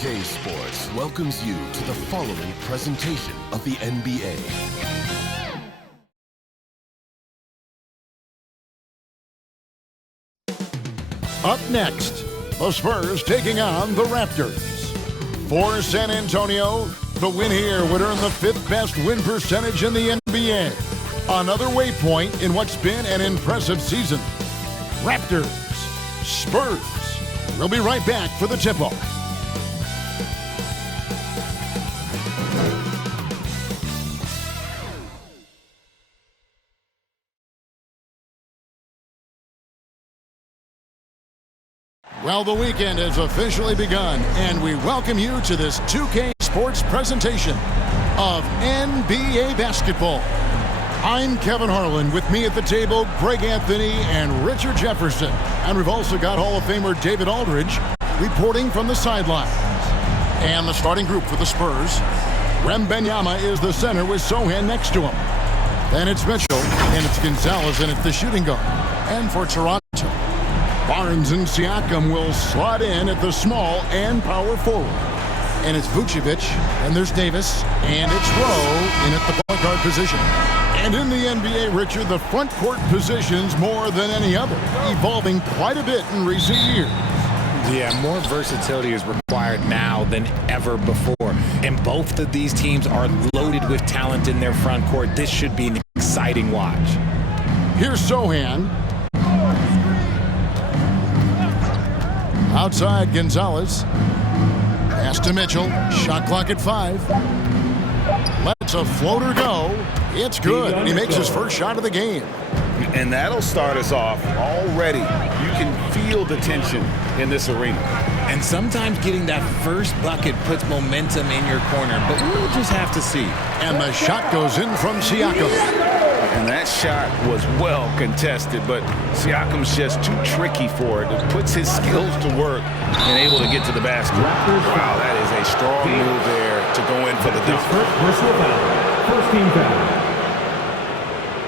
2K Sports welcomes you to the following presentation of the NBA. Up next, the Spurs taking on the Raptors. For San Antonio, the win here would earn the 5th best win percentage in the NBA. Another waypoint in what's been an impressive season. Raptors, Spurs. We'll be right back for the tip-off. Well, the weekend has officially begun, and we welcome you to this 2K Sports presentation of NBA basketball. I'm Kevin Harlan. With me at the table, Greg Anthony and Richard Jefferson. And we've also got Hall of Famer David Aldridge reporting from the sidelines. And the starting group for the Spurs. Wembanyama is the center with Sohan next to him. Then it's Mitchell, and it's Gonzalez, and it's the shooting guard. And for Toronto, Barnes and Siakam will slot in at the small and power forward. And it's Vucevic, and there's Davis, and it's Rowe in at the point guard position. And in the NBA, Richard, the front court positions more than any other, evolving quite a bit in recent years. Yeah, more versatility is required now than ever before. And both of these teams are loaded with talent in their front court. This should be an exciting watch. Here's Sohan. Outside, Gonzalez. Pass to Mitchell. Shot clock at 5. Lets a floater go. It's good. He makes his first shot of the game. And that'll start us off already. You can feel the tension in this arena. And sometimes getting that first bucket puts momentum in your corner, but we'll just have to see. And the shot goes in from Siakam. And that shot was well contested, but Siakam's just too tricky for it. It puts his skills to work and able to get to the basket. Wow, that is a strong move there to go in for the dunk. First team foul.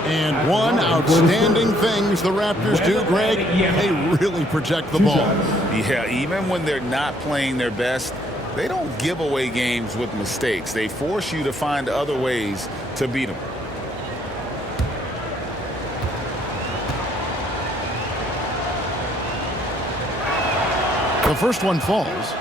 And one outstanding things the Raptors do, Greg, they really protect the ball. Yeah, even when they're not playing their best, they don't give away games with mistakes. They force you to find other ways to beat them. The first one falls.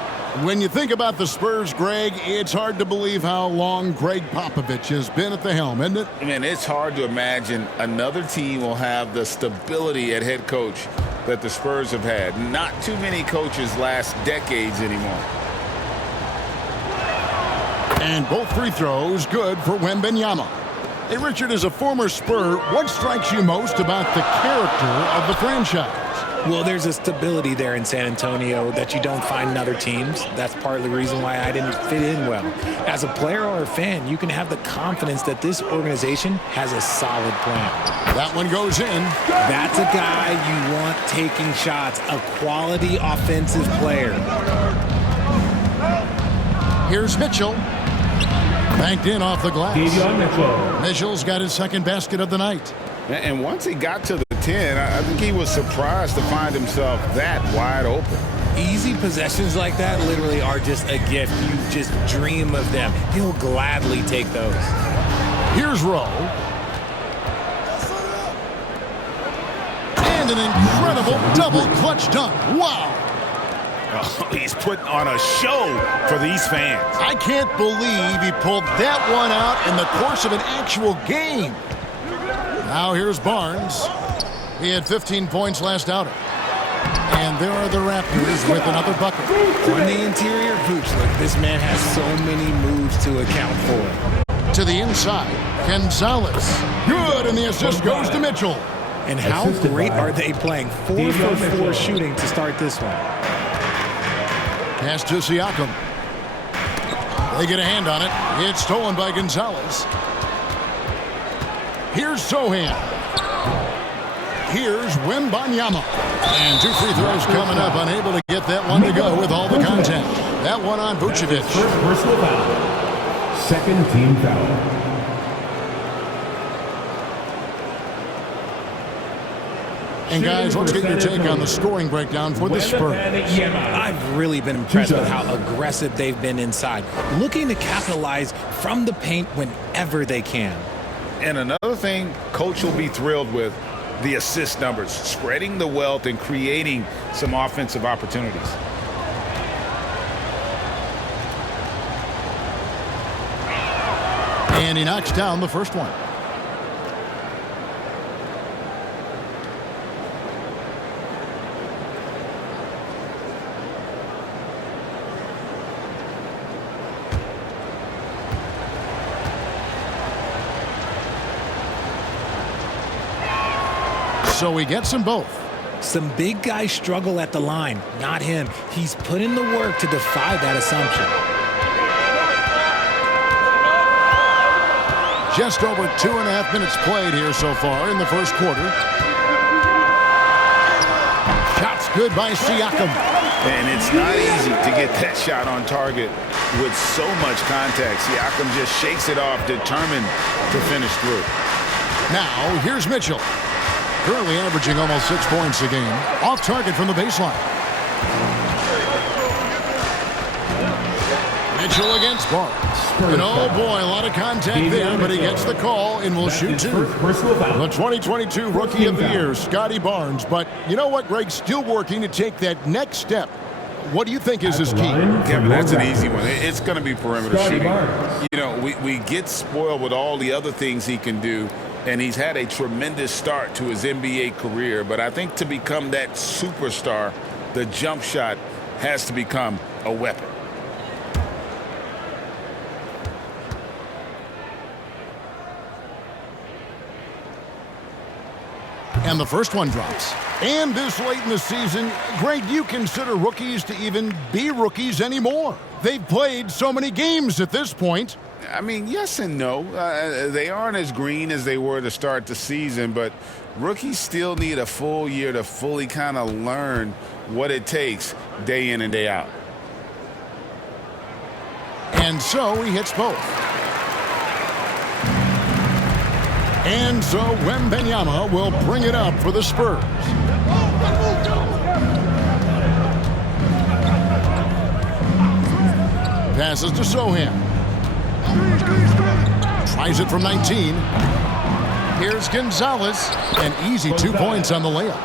When you think about the Spurs, Greg, it's hard to believe how long Greg Popovich has been at the helm, isn't it? I mean, it's hard to imagine another team will have the stability at head coach that the Spurs have had. Not too many coaches last decades anymore. And both free throws good for Wembanyama. Hey, Richard, as a former Spur, what strikes you most about the character of the franchise? Well, there's a stability there in San Antonio that you don't find in other teams. That's partly the reason why I didn't fit in well. As a player or a fan, you can have the confidence that this organization has a solid plan. That one goes in. That's a guy you want taking shots, a quality offensive player. Here's Mitchell. Banked in off the glass. Mitchell's got his second basket of the night. And once he got to the 10, I think he was surprised to find himself that wide open. Easy possessions like that literally are just a gift. You just dream of them. He'll gladly take those. Here's Rowe. And an incredible double clutch dunk. Wow. Oh, he's putting on a show for these fans. I can't believe he pulled that one out in the course of an actual game. Now here's Barnes. He had 15 points last outing. And there are the Raptors with another bucket. On the interior, Vooch, look, this man has so many moves to account for. To the inside, Gonzalez. Good, and the assist goes to Mitchell. And how great are they playing? 4 for 4 shooting to start this one. Pass to Siakam. They get a hand on it. It's stolen by Gonzalez. Here's Sohan. Here's Wembanyama. And 2 free throws coming up. Unable to get that one to go with all the contact. That one on Vucevic. First personal foul. Second team foul. And guys, let's get your take on the scoring breakdown for the Spurs. I've really been impressed with how aggressive they've been inside, looking to capitalize from the paint whenever they can. And another thing coach will be thrilled with, the assist numbers, spreading the wealth and creating some offensive opportunities. And he knocks down the first one. So he gets them both. Some big guys struggle at the line, not him. He's put in the work to defy that assumption. Just over 2.5 minutes played here so far in the first quarter. Shots good by Siakam. And it's not easy to get that shot on target with so much contact. Siakam just shakes it off, determined to finish through. Now, here's Mitchell. Currently averaging almost 6 points a game. Off target from the baseline. Mitchell against Barnes. And oh boy, a lot of contact there, but he gets the call and will shoot two. The 2022 Rookie of the Year, Scotty Barnes. But you know what, Greg? Still working to take that next step. What do you think is his key? Kevin, that's an easy one. It's going to be perimeter shooting. You know, we get spoiled with all the other things he can do. And he's had a tremendous start to his NBA career. But I think to become that superstar, the jump shot has to become a weapon. And the first one drops. And this late in the season, Greg, do you consider rookies to even be rookies anymore? They've played so many games at this point. I mean, yes and no. They aren't as green as they were to start the season, but rookies still need a full year to fully kind of learn what it takes day in and day out. And so he hits both. And so Wembanyama will bring it up for the Spurs. Passes to Sohan. Tries it from 19. Here's Gonzalez. An easy 2 points on the layup.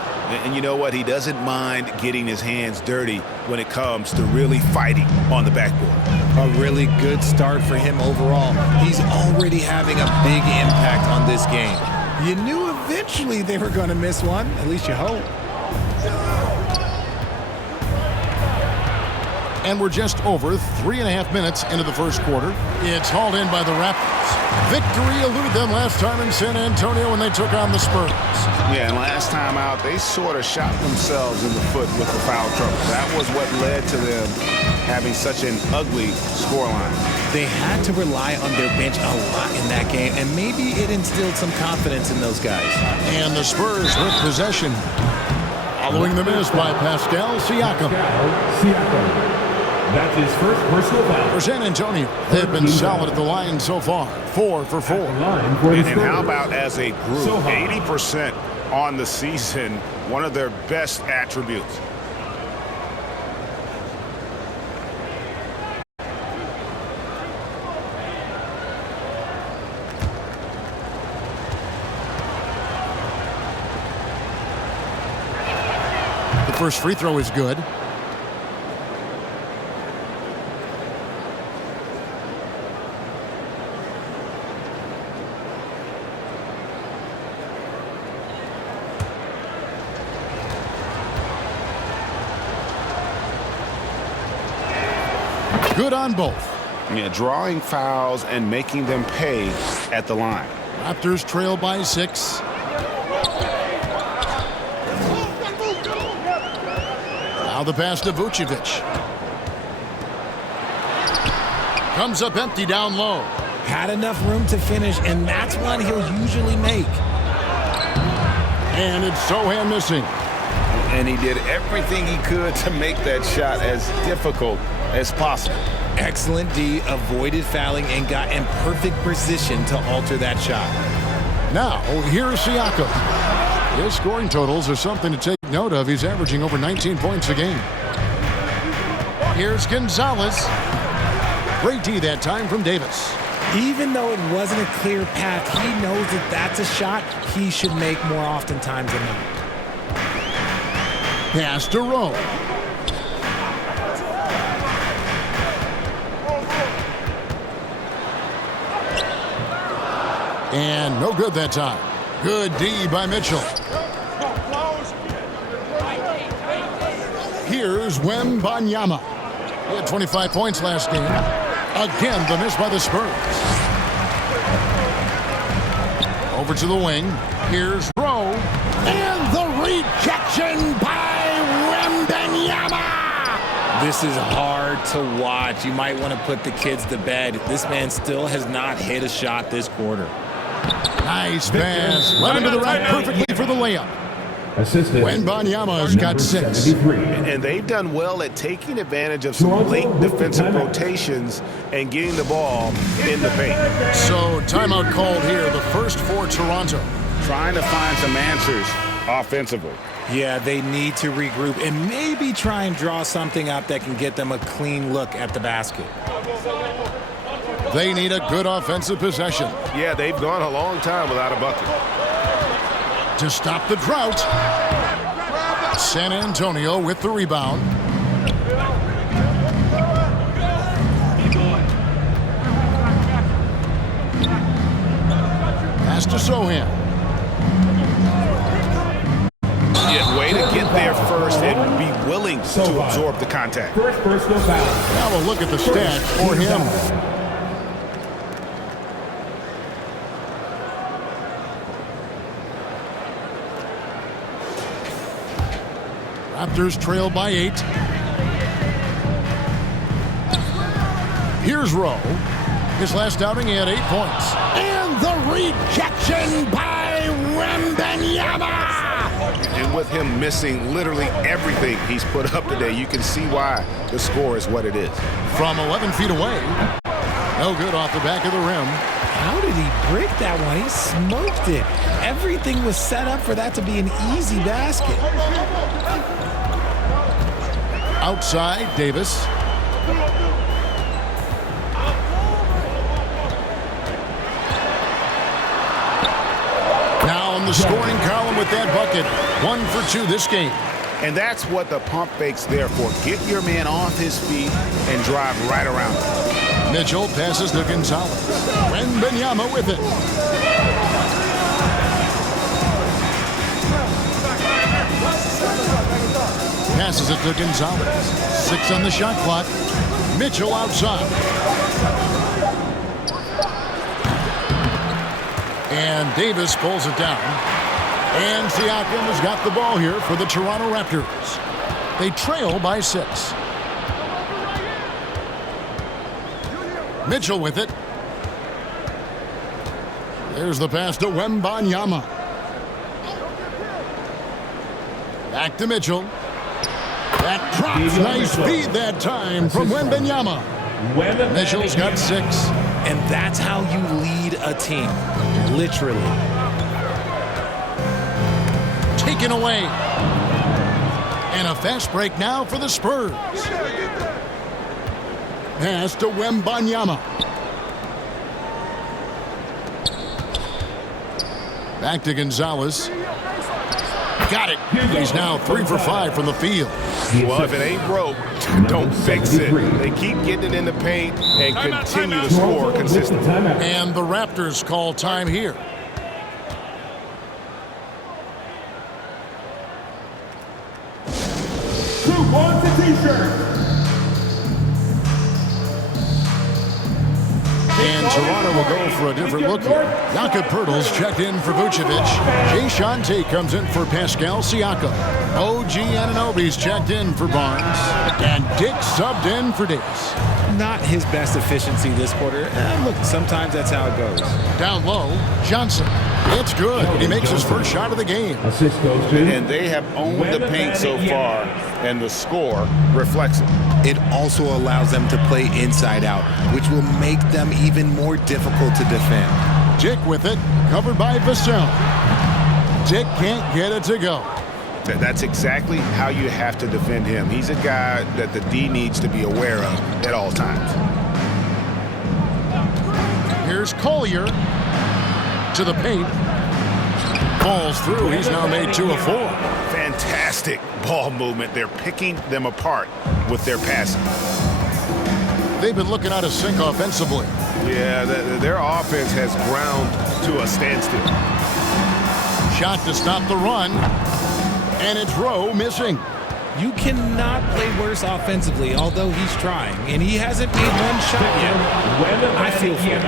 And you know what? He doesn't mind getting his hands dirty when it comes to really fighting on the backboard. A really good start for him overall. He's already having a big impact on this game. You knew eventually they were going to miss one. At least you hope. And we're just over 3.5 minutes into the first quarter. It's hauled in by the Raptors. Victory eluded them last time in San Antonio when they took on the Spurs. Yeah, and last time out, they sort of shot themselves in the foot with the foul trouble. That was what led to them having such an ugly scoreline. They had to rely on their bench a lot in that game, and maybe it instilled some confidence in those guys. And the Spurs with possession. Following the miss by Pascal Siakam. That's his first personal foul. For San Antonio, they've been solid at the line so far. 4 for 4. And how about as a group, 80% on the season, one of their best attributes. The first free throw is good. Good on both. Yeah, drawing fouls and making them pay at the line. Raptors trail by 6. Now the pass to Vucevic. Comes up empty down low. Had enough room to finish, and that's one he'll usually make. And it's Sohan missing. And he did everything he could to make that shot as difficult as possible. Excellent D, avoided fouling, and got in perfect position to alter that shot. Now, here's Siakam. His scoring totals are something to take note of. He's averaging over 19 points a game. Here's Gonzalez. Great D that time from Davis. Even though it wasn't a clear path, he knows that that's a shot he should make more often times than not. Pass to Rowe. And no good that time. Good D by Mitchell. Here's Wembanyama. He had 25 points last game. Again, the miss by the Spurs. Over to the wing. Here's Rowe. And the rejection by Wembanyama. This is hard to watch. You might want to put the kids to bed. This man still has not hit a shot this quarter. Nice pass. Led him to the right perfectly for the layup. Assistant. Wembanyama's got 6. 73. And they've done well at taking advantage of some late defensive rotations and getting the ball in the paint. So timeout called here, the first for Toronto. Trying to find some answers offensively. Yeah, they need to regroup and maybe try and draw something up that can get them a clean look at the basket. They need a good offensive possession. Yeah, they've gone a long time without a bucket. To stop the drought. San Antonio with the rebound. Pass to Sohan. Yeah, way to get there first and be willing to absorb the contact. First personal foul. Now we'll look at the stats for him. Raptors trail by 8. Here's Rowe. His last outing, he had 8 points. And the rejection by Wembanyama. And with him missing literally everything he's put up today, you can see why the score is what it is. From 11 feet away. No good off the back of the rim. How did he break that one? He smoked it. Everything was set up for that to be an easy basket. Outside, Davis. Now in the scoring column with that bucket. 1 for 2 this game. And that's what the pump fake's there for. Get your man off his feet and drive right around him. Mitchell passes to Gonzalez. Wembanyama with it. Passes it to Gonzalez. 6 on the shot clock. Mitchell outside. And Davis pulls it down. And Siakam has got the ball here for the Toronto Raptors. They trail by 6. Mitchell with it. There's the pass to Wembanyama. Back to Mitchell. That drops. Nice feed that time from Wembanyama. Mitchell's got 6. And that's how you lead a team. Literally. Taken away. And a fast break now for the Spurs. Pass to Wembanyama. Back to Gonzalez. Got it. He's now 3 for 5 from the field. Well, if it ain't broke, don't fix it. They keep getting it in the paint and continue to score consistently. And the Raptors call time here. Who wants a t-shirt? And Toronto will go for a different look here. Jakob Poeltl's checked in for Vucevic. Jay Shante comes in for Pascal Siakam. OG Anunoby's checked in for Barnes. And Dick subbed in for Davis. Not his best efficiency this quarter. Look, sometimes that's how it goes. Down low, Johnson. It's good. He makes his first shot of the game. Assist goes to. And they have owned the paint so far, and the score reflects it. It also allows them to play inside out, which will make them even more difficult to defend. Dick with it, covered by Vassell. Dick can't get it to go. That's exactly how you have to defend him. He's a guy that the D needs to be aware of at all times. Here's Collier to the paint. Falls through. He's now made 2 of 4. Fantastic ball movement. They're picking them apart with their passing. They've been looking out of sync offensively. Yeah, their offense has ground to a standstill. Shot to stop the run. And it's Rowe missing. You cannot play worse offensively, although he's trying, and he hasn't made one shot yet. I feel for him.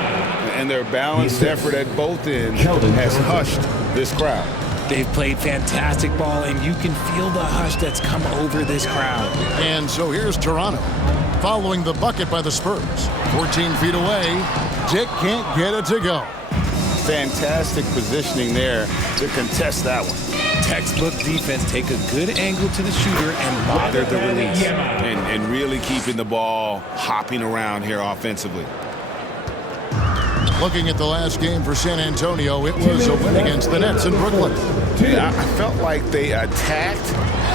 And their balanced effort at both ends has hushed this crowd. They've played fantastic ball, and you can feel the hush that's come over this crowd. And so here's Toronto, following the bucket by the Spurs. 14 feet away, Dick can't get it to go. Fantastic positioning there to contest that one. Textbook defense, take a good angle to the shooter and bother the release. And really keeping the ball hopping around here offensively. Looking at the last game for San Antonio, it was a win against the Nets in Brooklyn. I felt like they attacked,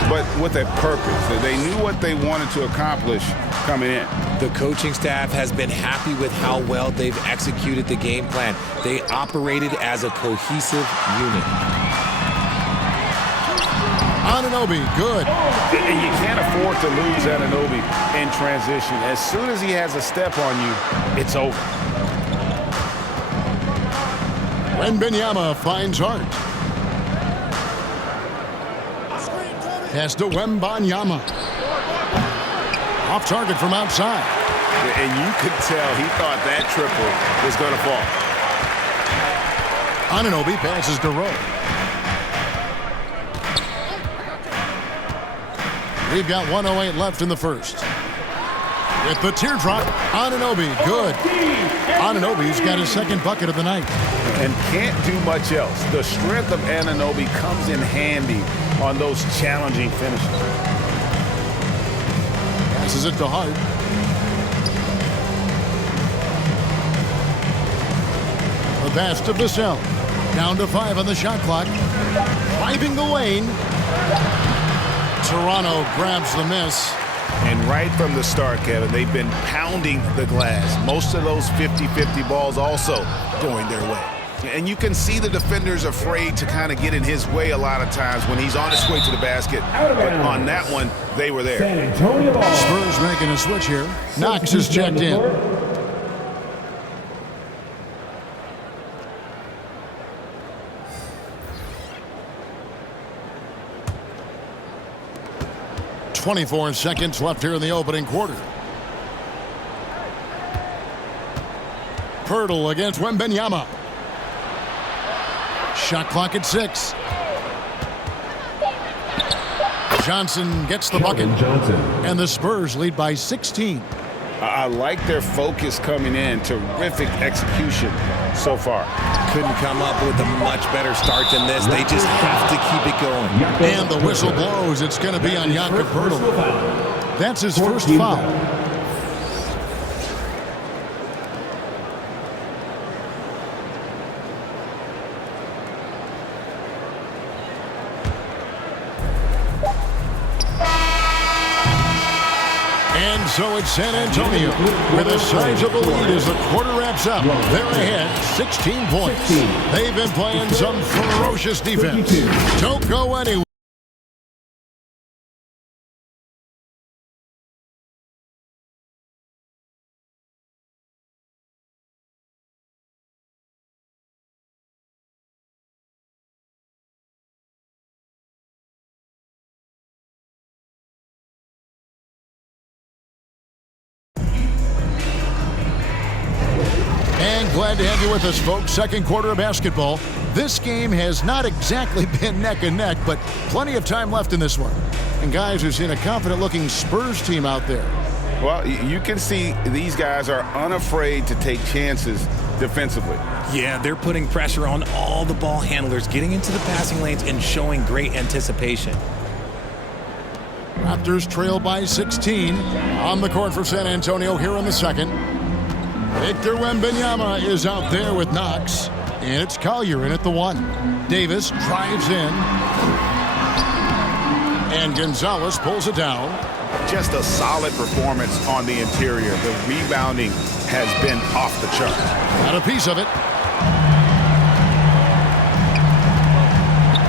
but with a purpose. They knew what they wanted to accomplish coming in. The coaching staff has been happy with how well they've executed the game plan. They operated as a cohesive unit. Anunoby, good. And you can't afford to lose Anunoby in transition. As soon as he has a step on you, it's over. Wembanyama finds Hart. Pass to Wembanyama. Off target from outside. And you could tell he thought that triple was going to fall. Anunoby passes to Rowe. We've got 1:08 left in the first. With the teardrop, Anunoby, good. Anunoby's got his second bucket of the night. And can't do much else. The strength of Anunoby comes in handy on those challenging finishes. Passes it to Hart. The pass to Vassell. Down to 5 on the shot clock. Driving the lane. Toronto grabs the miss. And right from the start, Kevin, they've been pounding the glass. Most of those 50-50 balls also going their way. And you can see the defenders afraid to kind of get in his way a lot of times when he's on his way to the basket. But on that one, they were there. San Antonio ball. Spurs making a switch here. Knox is checked in. .24 seconds left here in the opening quarter. Pirtle against Wembanyama. Shot clock at 6. Johnson gets the bucket. And the Spurs lead by 16. I like their focus coming in. Terrific execution so far. Couldn't come up with a much better start than this. They just have to keep it going. And the whistle blows. It's going to be on Jakob Pirtle. That's his first foul. And so it's San Antonio with a sizable lead as the quarter wraps up. They're ahead 16 points. They've been playing some ferocious defense. Don't go anywhere. And glad to have you with us, folks. Second quarter of basketball. This game has not exactly been neck and neck, but plenty of time left in this one. And guys, we've seen a confident-looking Spurs team out there. Well, you can see these guys are unafraid to take chances defensively. Yeah, they're putting pressure on all the ball handlers, getting into the passing lanes and showing great anticipation. Raptors trail by 16 on the court for San Antonio here in the second. Victor Wembanyama is out there with Knox. And it's Collier in at the 1. Davis drives in. And Gonzalez pulls it down. Just a solid performance on the interior. The rebounding has been off the chart. Got a piece of it.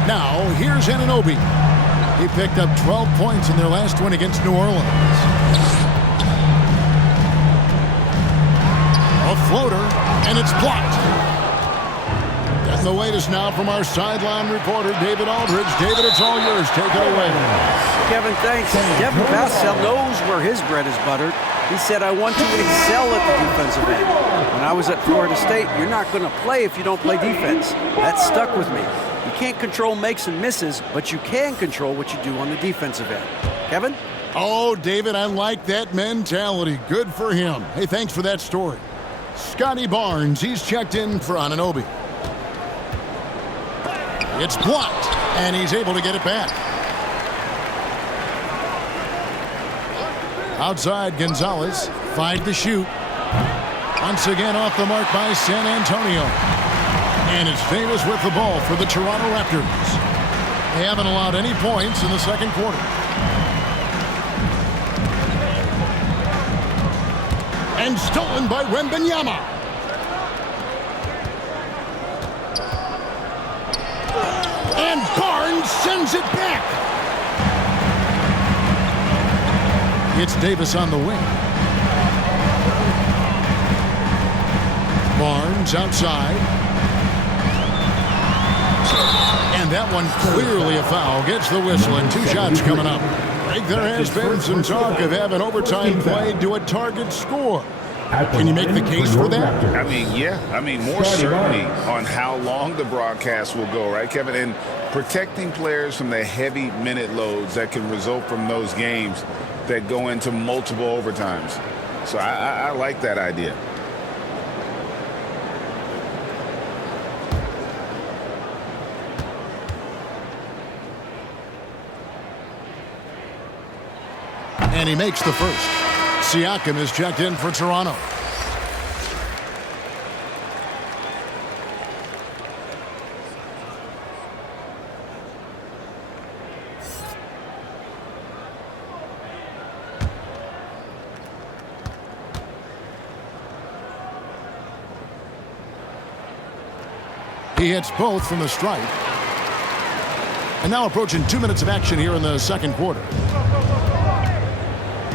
Now, here's Anunoby. He picked up 12 points in their last win against New Orleans. A floater, and it's blocked. And the wait is now from our sideline reporter, David Aldridge. David, it's all yours. Take it away. Kevin, thanks. Devin Vassell knows where his bread is buttered. He said, I want to excel at the defensive end. When I was at Florida State, you're not going to play if you don't play defense. That stuck with me. You can't control makes and misses, but you can control what you do on the defensive end. Kevin? Oh, David, I like that mentality. Good for him. Hey, thanks for that story. Scotty Barnes, he's checked in for Anunoby. It's blocked, and he's able to get it back. Outside, Gonzalez, 5 to shoot. Once again off the mark by San Antonio. And it's Davis with the ball for the Toronto Raptors. They haven't allowed any points in the second quarter. And stolen by Wembanyama. And Barnes sends it back. It's Davis on the wing. Barnes outside. And that one clearly a foul. Gets the whistle and 2 shots coming up. Greg, there has been some talk of having overtime played to a target score. Can you make the case for that? I mean, yeah. I mean, more certainty on how long the broadcast will go, right, Kevin? And protecting players from the heavy minute loads that can result from those games that go into multiple overtimes. So I like that idea. And he makes the first. Siakam is checked in for Toronto. He hits both from the stripe. And now approaching 2 minutes of action here in the second quarter.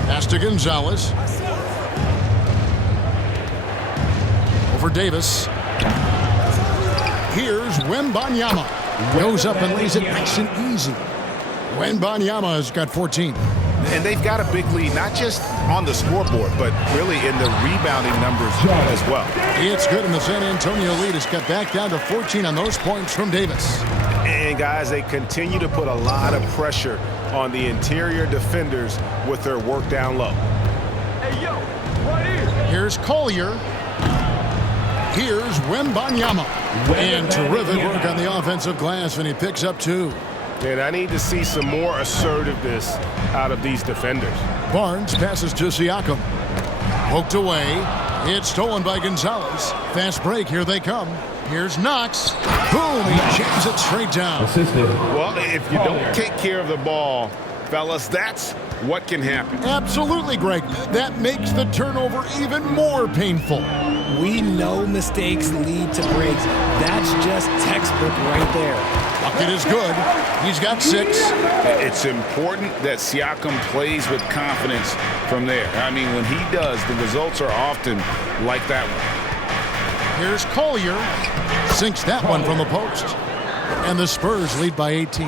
Pass to Gonzalez. Over Davis. Here's Wembanyama. Goes up and lays it nice and easy. Wembanyama has got 14. And they've got a big lead, not just on the scoreboard, but really in the rebounding numbers as well. It's good, and the San Antonio lead has got back down to 14 on those points from Davis. And, guys, they continue to put a lot of pressure on the interior defenders with their work down low. Hey, yo, right here. Here's Collier. Here's Wembanyama. And terrific work on the offensive glass, and he picks up 2. And I need to see some more assertiveness out of these defenders. Barnes passes to Siakam. Poked away. It's stolen by Gonzalez. Fast break. Here they come. Here's Knox. Boom. He jams it straight down. Assisted. Well, if you don't take care of the ball, fellas, that's what can happen. Absolutely, Greg. That makes the turnover even more painful. We know mistakes lead to breaks. That's just textbook right there. Bucket is good. He's got 6. It's important that Siakam plays with confidence from there. I mean, when he does, the results are often like that one. Here's Collier. Sinks that one from the post. And the Spurs lead by 18.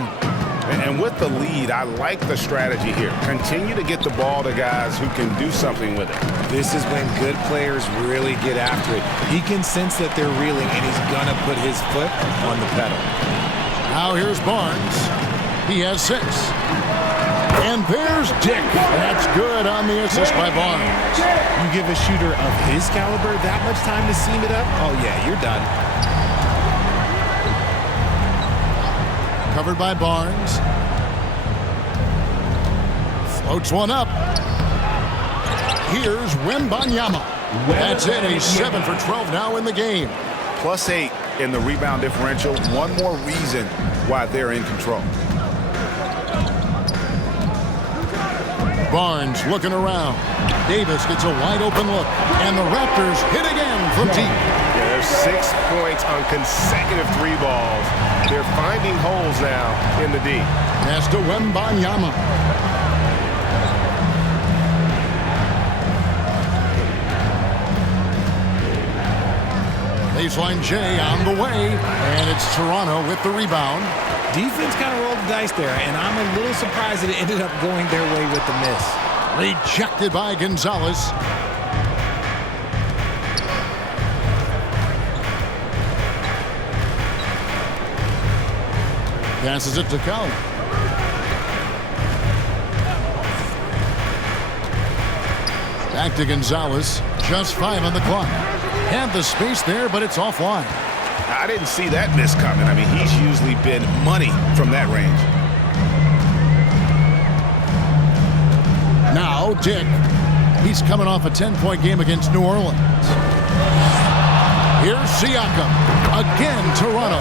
And with the lead, I like the strategy here. Continue to get the ball to guys who can do something with it. This is when good players really get after it. He can sense that they're reeling, and he's going to put his foot on the pedal. Now here's Barnes. He has 6. And there's Dick. That's good on the assist by Barnes. You give a shooter of his caliber that much time to seam it up, oh yeah, you're done. Covered by Barnes. Floats one up. Here's Wembanyama. That's it. He's 7 for 12 now in the game. +8 in the rebound differential. One more reason why they're in control. Barnes looking around. Davis gets a wide open look. And the Raptors hit again from deep. Yeah, there's 6 points on consecutive 3 balls. They're finding holes now in the D. Pass to Wembanyama. Baseline J on the way. And it's Toronto with the rebound. Defense kind of rolled the dice there, and I'm a little surprised that it ended up going their way with the miss. Rejected by Gonzalez. Passes it to Cal. Back to Gonzalez. Just 5 on the clock. Had the space there, but it's offline. I didn't see that miss coming. I mean, he's usually been money from that range. Now, Dick. He's coming off a 10-point game against New Orleans. Here's Siakam. Again, Toronto.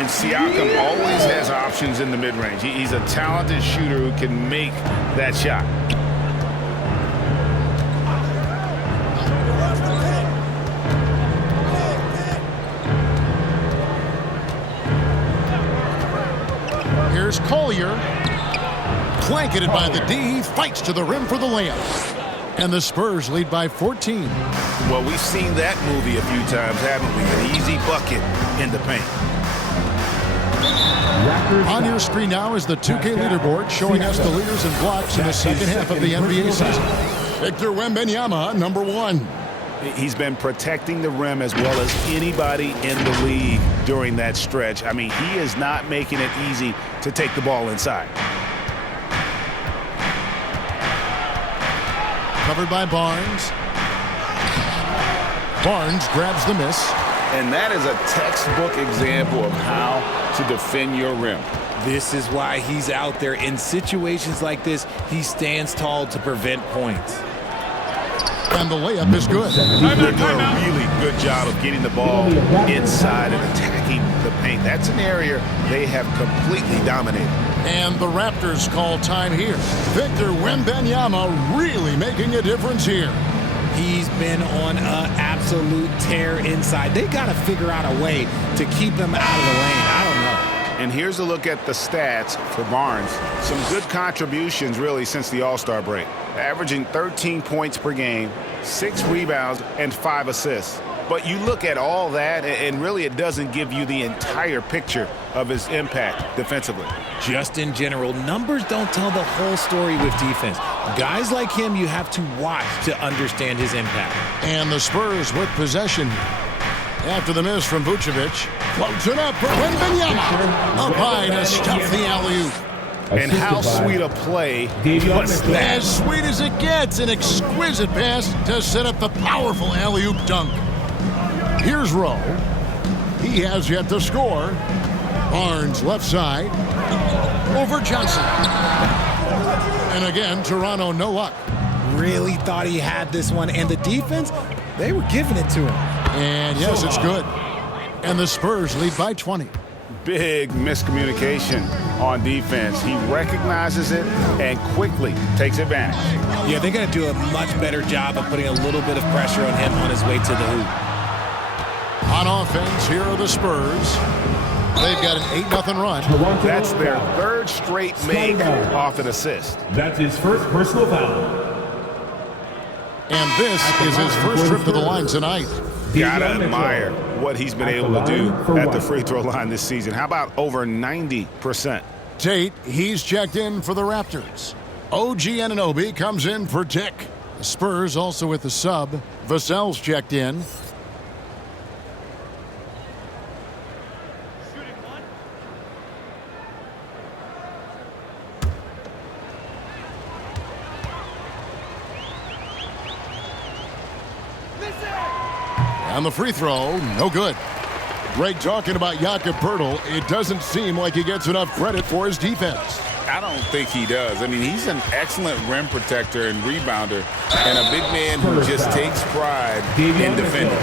And Siakam always has options in the mid-range. He's a talented shooter who can make that shot. Here's Collier. Blanketed by the D. He fights to the rim for the layup. And the Spurs lead by 14. Well, we've seen that movie a few times, haven't we? An easy bucket in the paint. On your screen now is the 2K leaderboard showing us the leaders in blocks in the second half of the NBA season. Victor Wembanyama, number 1. He's been protecting the rim as well as anybody in the league during that stretch. I mean, he is not making it easy to take the ball inside. Covered by Barnes. Barnes grabs the miss. And that is a textbook example of how to defend your rim. This is why he's out there. In situations like this, he stands tall to prevent points. And the layup is good. They're doing a really good job of getting the ball inside and attacking the paint. That's an area they have completely dominated. And the Raptors call time here. Victor Wembanyama really making a difference here. He's been on an absolute tear inside. They got to figure out a way to keep him out of the lane. I don't know. And here's a look at the stats for Barnes. Some good contributions, really, since the All-Star break. Averaging 13 points per game, 6 rebounds, and 5 assists. But you look at all that, and really it doesn't give you the entire picture of his impact defensively. Just in general, numbers don't tell the whole story with defense. Guys like him you have to watch to understand his impact. And the Spurs with possession. After the miss from Vucevic, floats it up for Wembanyama. Up high to stuff the alley-oop. And how sweet a play was that? As sweet as it gets, an exquisite pass to set up the powerful alley-oop dunk. Here's Rowe. He has yet to score. Barnes left side. Over Johnson. And again, Toronto no luck. Really thought he had this one. And the defense, they were giving it to him. And yes, it's good. And the Spurs lead by 20. Big miscommunication on defense. He recognizes it and quickly takes advantage. Yeah, they got to do a much better job of putting a little bit of pressure on him on his way to the hoop. On offense, here are the Spurs. They've got an 8-0 run. That's their 3rd straight make off an assist. That's his first personal foul. And this is his first trip to the line tonight. Gotta admire what he's been able to do at the free throw line this season. How about over 90%? Tate, he's checked in for the Raptors. OG Anunoby comes in for Dick. The Spurs also with the sub. Vassell's checked in. On the free throw, no good. Greg talking about Jakob Poeltl. It doesn't seem like he gets enough credit for his defense. I don't think he does. I mean, he's an excellent rim protector and rebounder, and a big man who just takes pride in defending.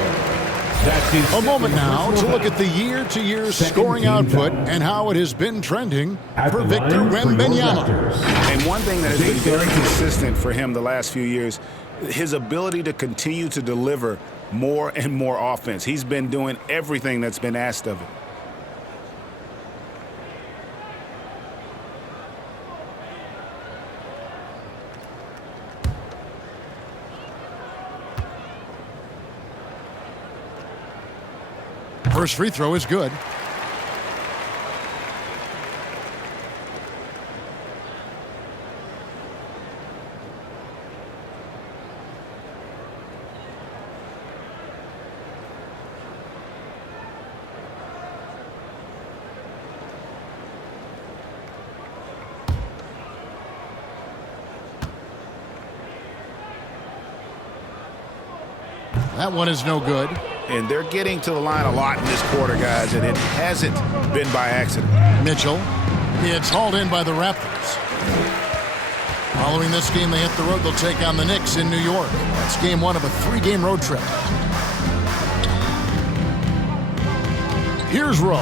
A moment now to look at the year-to-year scoring output and how it has been trending for Victor Wembanyama. And one thing that has been very consistent for him the last few years, his ability to continue to deliver more and more offense. He's been doing everything that's been asked of him. First free throw is good. That one is no good. And they're getting to the line a lot in this quarter, guys, and it hasn't been by accident. Mitchell. It's hauled in by the Raptors. Following this game, they hit the road. They'll take on the Knicks in New York. That's game one of a 3-game road trip. Here's Rowe.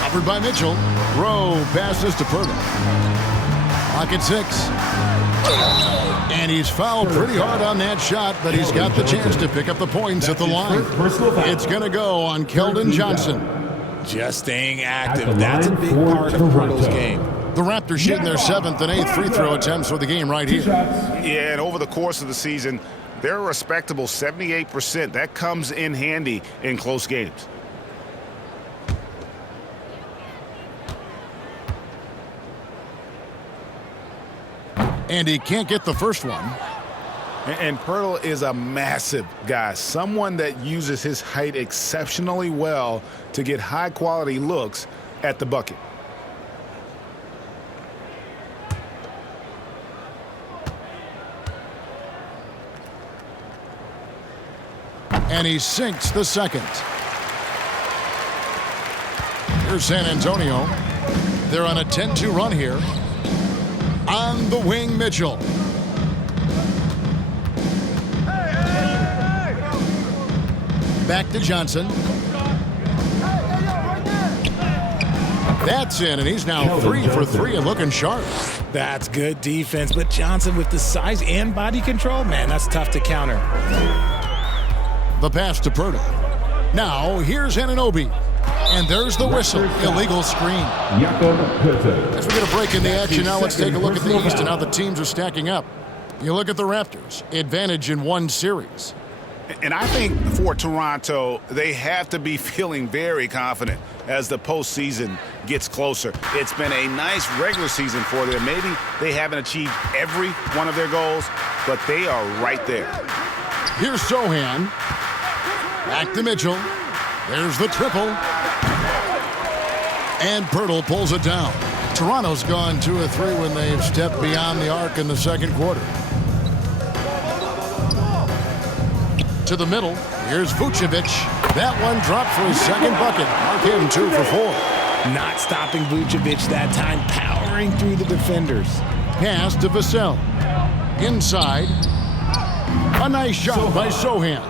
Covered by Mitchell. Rowe passes to Pirtle. Clock at 6. And he's fouled pretty hard on that shot, but he's got the chance to pick up the points at the line. It's going to go on Keldon Johnson. Just staying active. That's a big part of Pirtle's game. The Raptors shooting their 7th and 8th free throw attempts for the game right here. Yeah, and over the course of the season, they're a respectable 78%. That comes in handy in close games. And he can't get the first one. And Pirtle is a massive guy, someone that uses his height exceptionally well to get high-quality looks at the bucket. And he sinks the second. Here's San Antonio. They're on a 10-2 run here. On the wing, Mitchell. Back to Johnson. That's in, and he's now 3 for 3 and looking sharp. That's good defense, but Johnson with the size and body control, man, that's tough to counter. The pass to Pirtle. Now, here's Anunoby. And there's the whistle. Illegal screen. As we get a break in the action, now let's take a look at the East and how the teams are stacking up. You look at the Raptors. Advantage in one series. And I think for Toronto, they have to be feeling very confident as the postseason gets closer. It's been a nice regular season for them. Maybe they haven't achieved every one of their goals, but they are right there. Here's Sohan. Back to Mitchell. There's the triple. And Pirtle pulls it down. Toronto's gone 2 of 3 when they've stepped beyond the arc in the second quarter. To the middle. Here's Vucevic. That one dropped for his second bucket. Mark him 2 for 4. Not stopping Vucevic that time, powering through the defenders. Pass to Vassell. Inside. A nice shot by Sohan.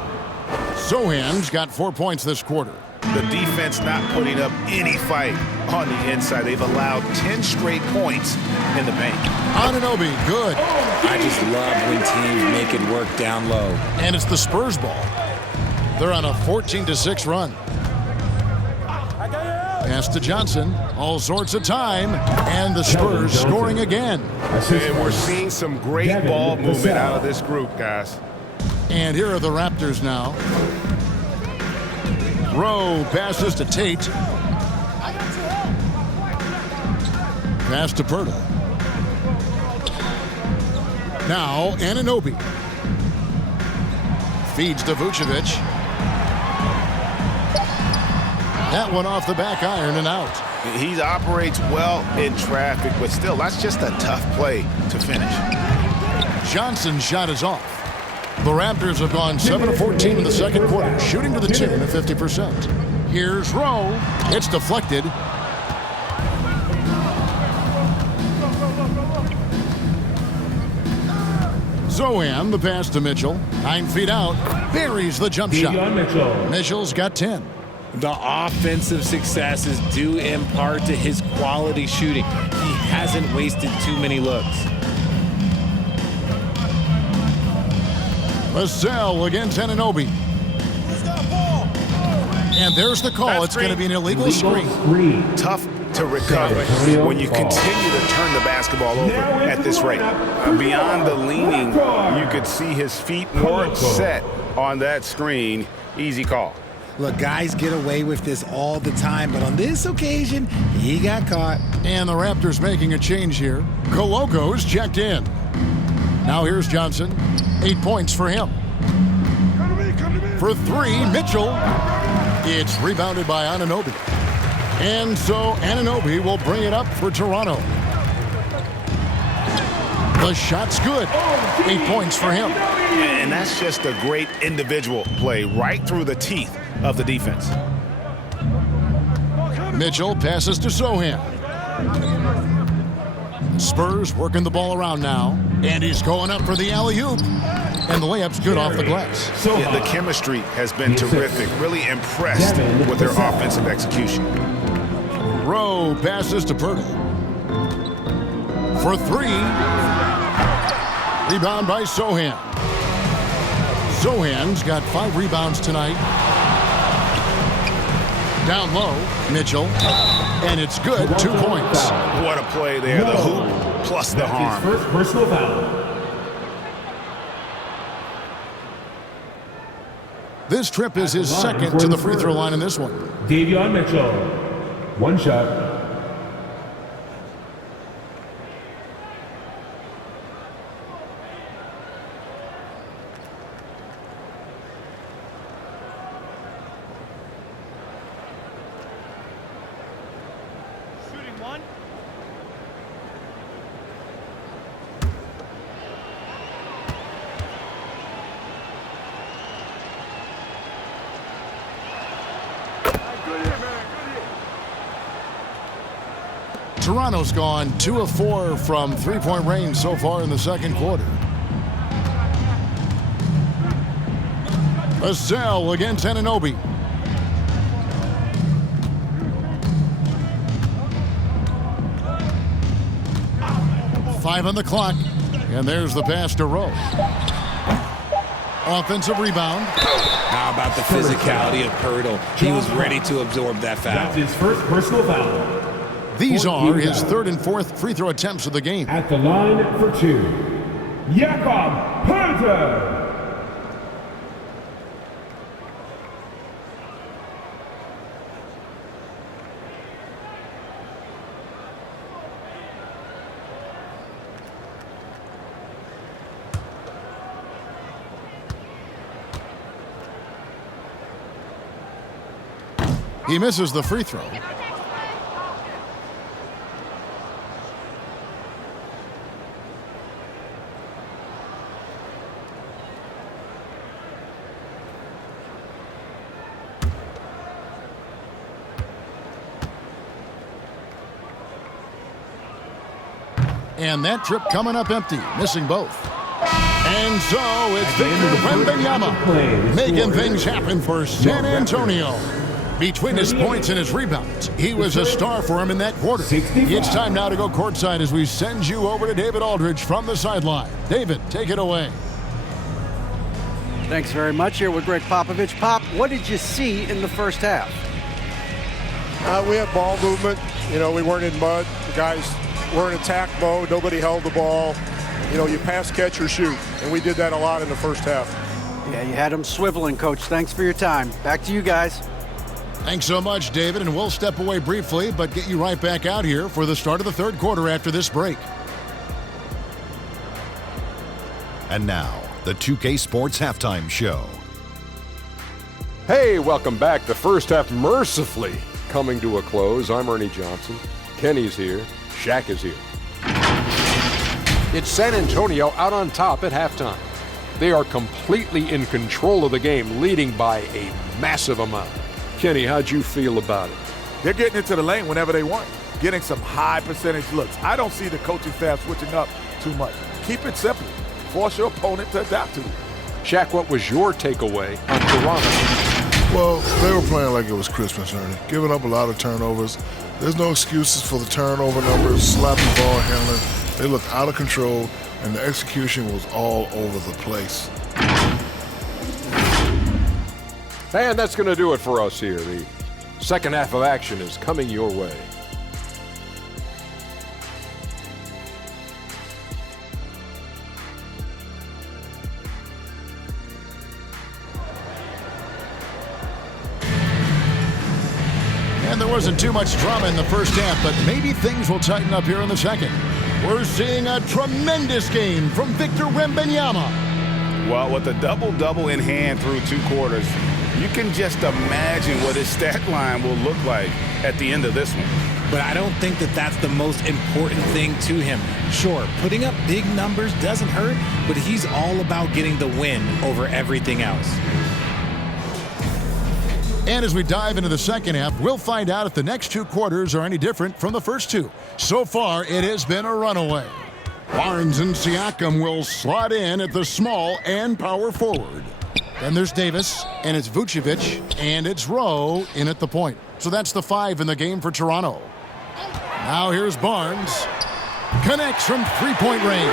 Sohan's got 4 points this quarter. The defense not putting up any fight on the inside. They've allowed 10 straight points in the paint. Anunoby, good. I just love when teams make it work down low. And it's the Spurs ball. They're on a 14-6 run. Pass to Johnson. All sorts of time. And the Spurs scoring again. And we're seeing some great ball movement out of this group, guys. And here are the Raptors now. Rowe passes to Tate. Pass to Pirtle. Now Anunoby. Feeds to Vucevic. That one off the back iron and out. He operates well in traffic, but still, that's just a tough play to finish. Johnson's shot is off. The Raptors have gone 7 of 14 in the second quarter, shooting to the tune of 50%. Here's Rowe. It's deflected. Zohan, the pass to Mitchell. 9 feet out. Buries the jump shot. Mitchell. Mitchell's got 10. The offensive success is due in part to his quality shooting. He hasn't wasted too many looks. Vassell against Anunoby. And there's the call. It's going to be an illegal screen. Tough to recover when you continue to turn the basketball over at this rate. Beyond the leaning, you could see his feet weren't set on that screen. Easy call. Look, guys get away with this all the time, but on this occasion, he got caught. And the Raptors making a change here. Koloko's checked in. Now here's Johnson. 8 points for him. For 3, Mitchell. It's rebounded by Anunoby. And so Anunoby will bring it up for Toronto. The shot's good. 8 points for him. And that's just a great individual play right through the teeth of the defense. Mitchell passes to Zohan. Spurs working the ball around now. And he's going up for the alley-oop. And the layup's good off the glass. Yeah, the chemistry has been terrific. Really impressed with their offensive execution. Rowe passes to Pirtle. For 3. Rebound by Zohan. Zohan's got 5 rebounds tonight. Down low, Mitchell. And it's good, 2 points. What a play there. The hoop plus the harm. His first personal foul. This trip is his second to the free throw line in this one. Davion Mitchell. 1 shot. Shooting 1. Toronto's gone 2 of 4 from three-point range so far in the second quarter. Vassell against Anunoby. Five on the clock, and there's the pass to Rowe. Offensive rebound. How about the physicality of Pirtle? He was ready to absorb that foul. That's his first personal foul. These are his 3rd and 4th free throw attempts of the game. At the line for 2, Jakob Poeltl. He misses the free throw. And that trip coming up empty, missing both. And so it's Victor Wembanyama making things happen for San Antonio. Between his points and his rebounds, he was a star for him in that quarter. It's time now to go courtside as we send you over to David Aldridge from the sideline. David, take it away. Thanks very much. Here with Greg Popovich. Pop, what did you see in the first half? We had ball movement. You know, we weren't in mud. The guys were in attack mode. Nobody held the ball. You know, you pass, catch, or shoot. And we did that a lot in the first half. Yeah, you had them swiveling, Coach. Thanks for your time. Back to you guys. Thanks so much, David, and we'll step away briefly, but get you right back out here for the start of the third quarter after this break. And now, the 2K Sports Halftime Show. Hey, welcome back. The first half mercifully coming to a close. I'm Ernie Johnson. Kenny's here. Shaq is here. It's San Antonio out on top at halftime. They are completely in control of the game, leading by a massive amount. Kenny, how'd you feel about it? They're getting into the lane whenever they want, getting some high percentage looks. I don't see the coaching staff switching up too much. Keep it simple. force your opponent to adapt to. Shaq, what was your takeaway on Toronto? Well, they were playing like it was Christmas, Ernie. Giving up a lot of turnovers. There's no excuses for the turnover numbers, sloppy ball handling. They looked out of control, and the execution was all over the place. And that's going to do it for us here. The second half of action is coming your way. And there wasn't too much drama in the first half, but maybe things will tighten up here in the second. We're seeing a tremendous game from Victor Wembanyama. Well, with a double-double in hand through 2 quarters, you can just imagine what his stat line will look like at the end of this one. But I don't think that that's the most important thing to him. Sure, putting up big numbers doesn't hurt, but he's all about getting the win over everything else. And as we dive into the second half, we'll find out if the next 2 quarters are any different from the first 2. So far, it has been a runaway. Barnes and Siakam will slot in at the small and power forward. Then there's Davis, and it's Vucevic, and it's Rowe in at the point. So that's the 5 in the game for Toronto. Now here's Barnes. Connects from 3-point range.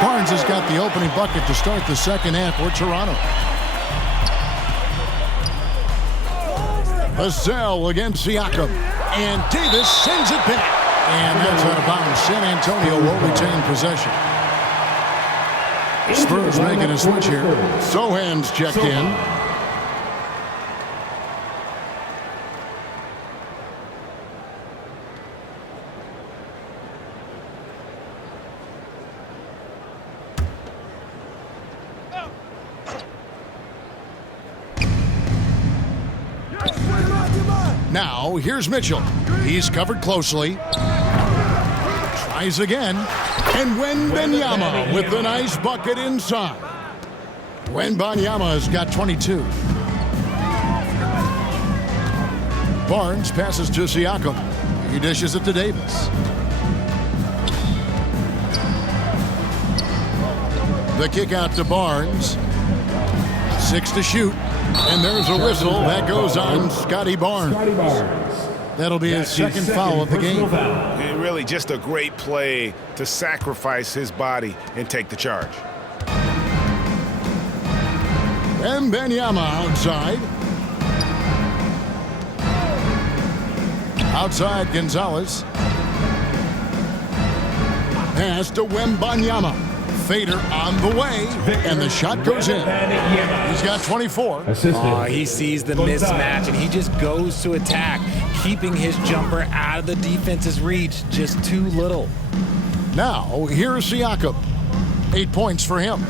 Barnes has got the opening bucket to start the second half for Toronto. Vassell against Siakam. And Davis sends it back. And that's out of bounds. San Antonio will retain possession. Spurs making a switch here. Sohan's checked in. Now, here's Mitchell. He's covered closely. Tries again. And Wembanyama with the nice bucket inside. Wembanyama has got 22. Barnes passes to Siakam. He dishes it to Davis. The kick out to Barnes. 6 to shoot. And there's a whistle that goes on Scotty Barnes. That'll be his second foul of the game. And really just a great play to sacrifice his body and take the charge. Wembanyama outside. Outside Gonzalez. Pass to Wembanyama. Fader on the way, and the shot goes in. He's got 24. He sees the mismatch, and he just goes to attack, keeping his jumper out of the defense's reach. Just too little. Now, here's Siakam. 8 points for him.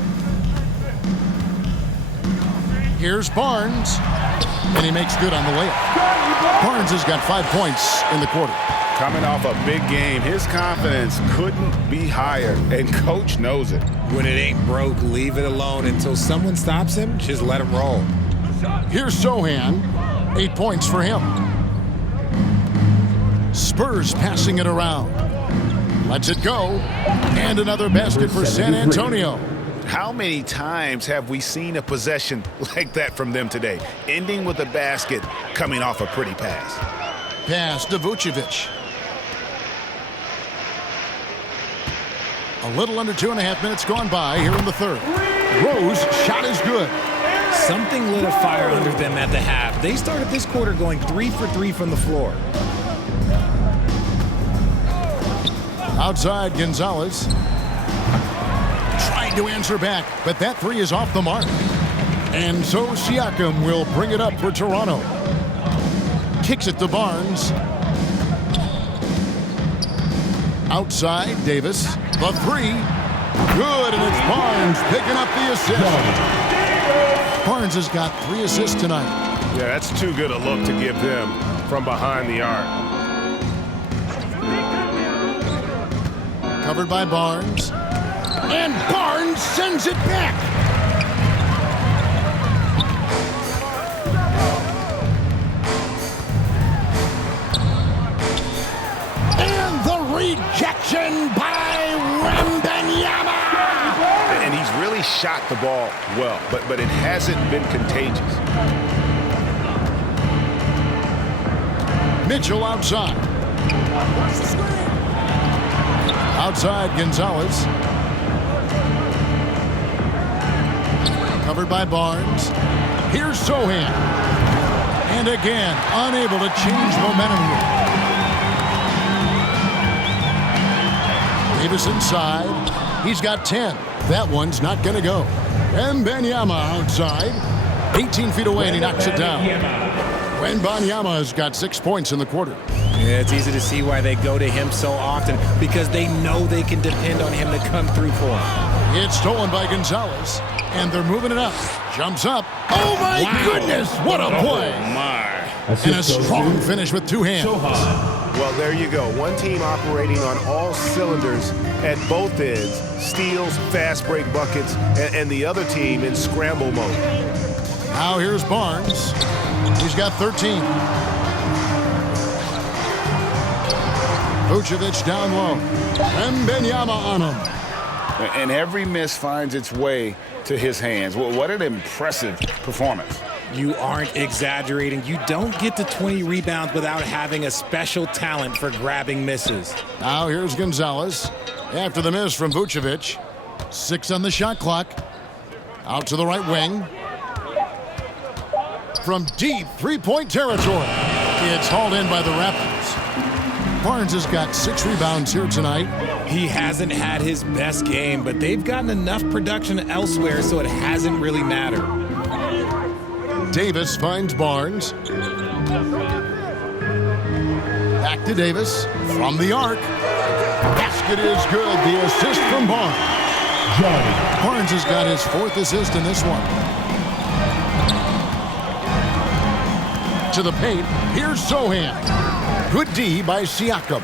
Here's Barnes, and he makes good on the layup. Barnes has got 5 points in the quarter. Coming off a big game, his confidence couldn't be higher, and coach knows it. When it ain't broke, leave it alone until someone stops him. Just let him roll. Here's Sohan. 8 points for him. Spurs passing it around. Lets it go. And another basket for San Antonio. How many times have we seen a possession like that from them today, ending with a basket coming off a pretty pass? Pass to Vucevic. A little under 2.5 minutes gone by here in the third. Rowe's shot is good. Something lit a fire under them at the half. They started this quarter going 3 for 3 from the floor. Outside Gonzalez. Tried to answer back, but that 3 is off the mark. And so Siakam will bring it up for Toronto. Kicks it to Barnes. Outside, Davis. The 3. Good, and it's Barnes picking up the assist. Barnes has got 3 assists tonight. Yeah, that's too good a look to give them from behind the arc. Covered by Barnes. And Barnes sends it back. And the rejection by Wembanyama. shot the ball well, but it hasn't been contagious. Mitchell outside. Outside, Gonzalez. Covered by Barnes. Here's Sohan. And again, unable to change momentum here. Davis inside. He's got 10. That one's not going to go. And Wembanyama outside. 18 feet away, and he knocks it down. Wembanyama has got 6 points in the quarter. Yeah, it's easy to see why they go to him so often, because they know they can depend on him to come through for them. It's stolen by Gonzalez, and they're moving it up. Jumps up. Oh, my goodness. What a play. Oh, my. And a strong finish with two hands. Well, there you go. One team operating on all cylinders at both ends. Steals, fast break buckets, and the other team in scramble mode. Now here's Barnes. He's got 13. Vucevic down low. And Wembanyama on him. And every miss finds its way to his hands. Well, what an impressive performance. You aren't exaggerating. You don't get to 20 rebounds without having a special talent for grabbing misses. Now here's Gonzalez. After the miss from Vucevic. 6 on the shot clock. Out to the right wing. From deep three-point territory. It's hauled in by the Raptors. Barnes has got 6 rebounds here tonight. He hasn't had his best game, but they've gotten enough production elsewhere so it hasn't really mattered. Davis finds Barnes. Back to Davis from the arc. Basket is good. The assist from Barnes. Barnes has got his 4th assist in this one. To the paint. Here's Sohan. Good D by Siakam.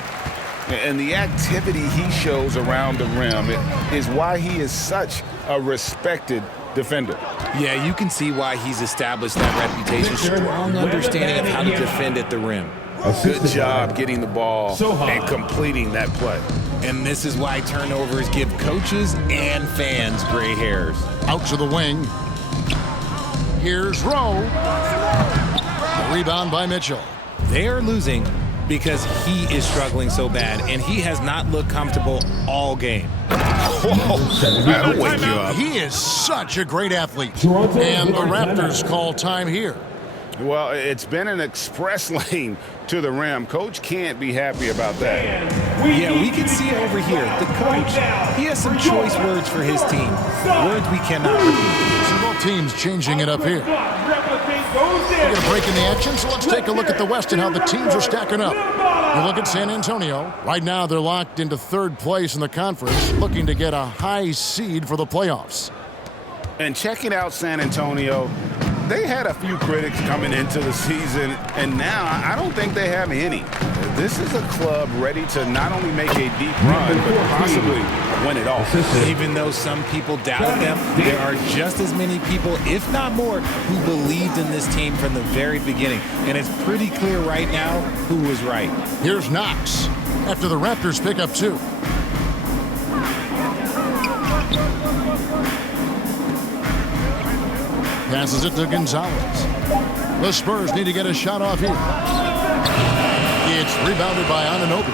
And the activity he shows around the rim is why he is such a respected defender. Yeah, you can see why he's established that reputation. Strong understanding of how to defend at the rim. Good job getting the ball and completing that play. And this is why turnovers give coaches and fans gray hairs. Out to the wing. Here's Rowe. A rebound by Mitchell. They are losing because he is struggling so bad, and he has not looked comfortable all game. That'll wake you up. He is such a great athlete. And the Raptors call time here. Well, it's been an express lane to the rim. Coach can't be happy about that. Yeah, we can see it over here. The coach, he has some choice words for his team. Words we cannot repeat. So both teams changing it up here. We're going to break in the action, so let's take a look at the West and how the teams are stacking up. You look at San Antonio. Right now, they're locked into 3rd place in the conference, looking to get a high seed for the playoffs. And checking out San Antonio, they had a few critics coming into the season, and now I don't think they have any. This is a club ready to not only make a deep run, but possibly win it all. Even though some people doubted them, there are just as many people, if not more, who believed in this team from the very beginning. And it's pretty clear right now who was right. Here's Knox after the Raptors pick up 2. Passes it to Gonzalez. The Spurs need to get a shot off here. It's rebounded by Anunoby.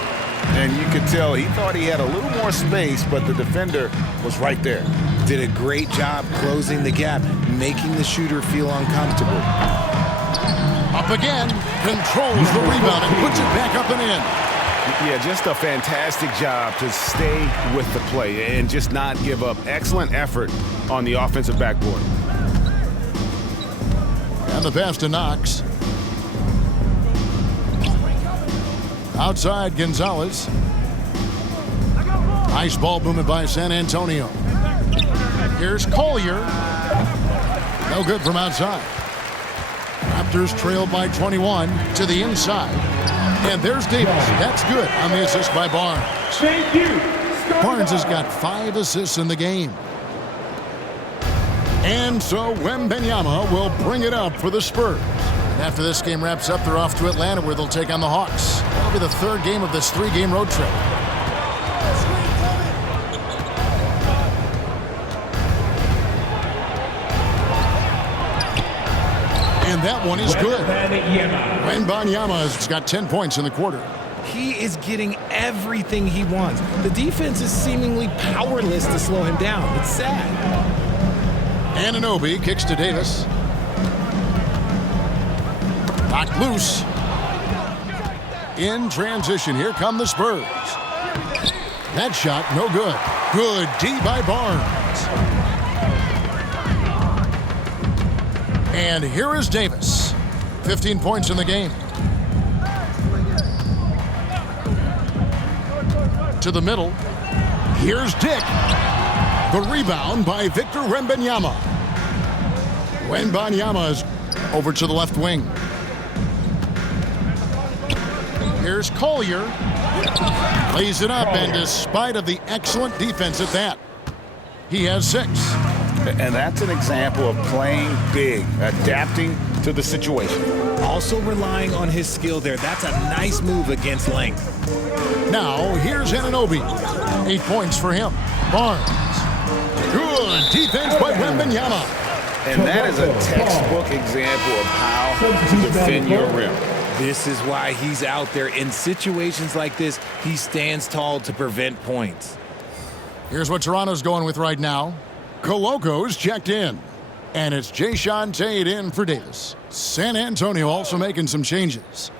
And you could tell he thought he had a little more space, but the defender was right there. Did a great job closing the gap, making the shooter feel uncomfortable. Up again, controls the rebound and puts it back up and in. Yeah, just a fantastic job to stay with the play and just not give up. Excellent effort on the offensive backboard. And the pass to Knox. Outside, Gonzalez. Nice ball movement by San Antonio. Here's Collier. No good from outside. Raptors trail by 21 to the inside. And there's Davis. That's good on the assist by Barnes. Thank you. Barnes has got 5 assists in the game. And so Wembanyama will bring it up for the Spurs. And after this game wraps up, they're off to Atlanta where they'll take on the Hawks. That'll be the 3rd game of this 3-game road trip. And that one is good. Wembanyama. Wembanyama's got 10 points in the quarter. He is getting everything he wants. The defense is seemingly powerless to slow him down. It's sad. Anunoby kicks to Davis. Knocked loose. In transition, here come the Spurs. That shot, no good. Good D by Barnes. And here is Davis. 15 points in the game. To the middle. Here's Dick. The rebound by Victor Wembanyama. Wembanyama is over to the left wing. Here's Collier. Lays it up, and despite of the excellent defense at that, he has 6. And that's an example of playing big, adapting to the situation. Also relying on his skill there. That's a nice move against length. Now, here's Anunoby. 8 points for him. Barnes. Good defense by Wembanyama. And that is a textbook example of how to defend your rim. This is why he's out there. In situations like this, he stands tall to prevent points. Here's what Toronto's going with right now. Coloco's checked in. And it's Jayshawn Tate in for Davis. San Antonio also making some changes.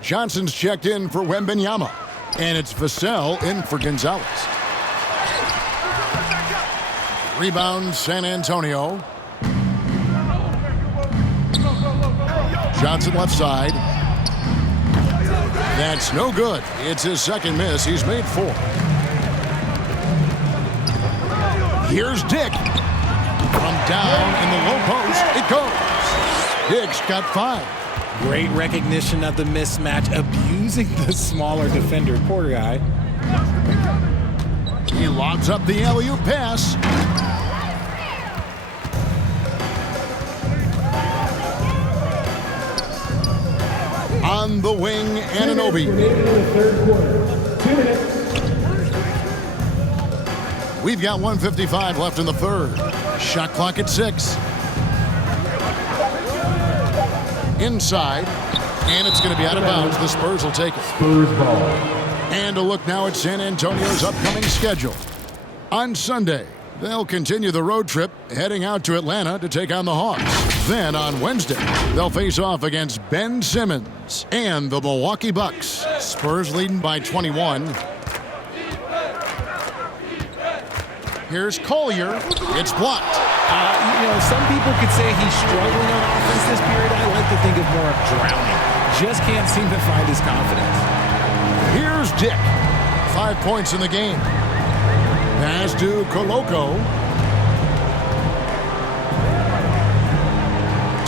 Johnson's checked in for Wembanyama. And it's Vassell in for Gonzalez. Rebound San Antonio. Johnson left side. That's no good. It's his second miss. He's made 4. Here's Dick. From down in the low post, it goes. Dick's got 5. Great recognition of the mismatch, abusing the smaller defender. Poor guy. He lobs up the alley-oop pass. On the wing, Anunoby. We've got 1:55 left in the third. Shot clock at 6. Inside, and it's going to be out of bounds. The Spurs will take it. Spurs ball. And a look now at San Antonio's upcoming schedule. On Sunday, they'll continue the road trip, heading out to Atlanta to take on the Hawks. Then on Wednesday, they'll face off against Ben Simmons and the Milwaukee Bucks. Spurs leading by 21. Here's Collier. It's blocked. Some people could say he's struggling on offense this period. I like to think of more of drowning. Just can't seem to find his confidence. Here's Dick. 5 points in the game. Pass to Coloco.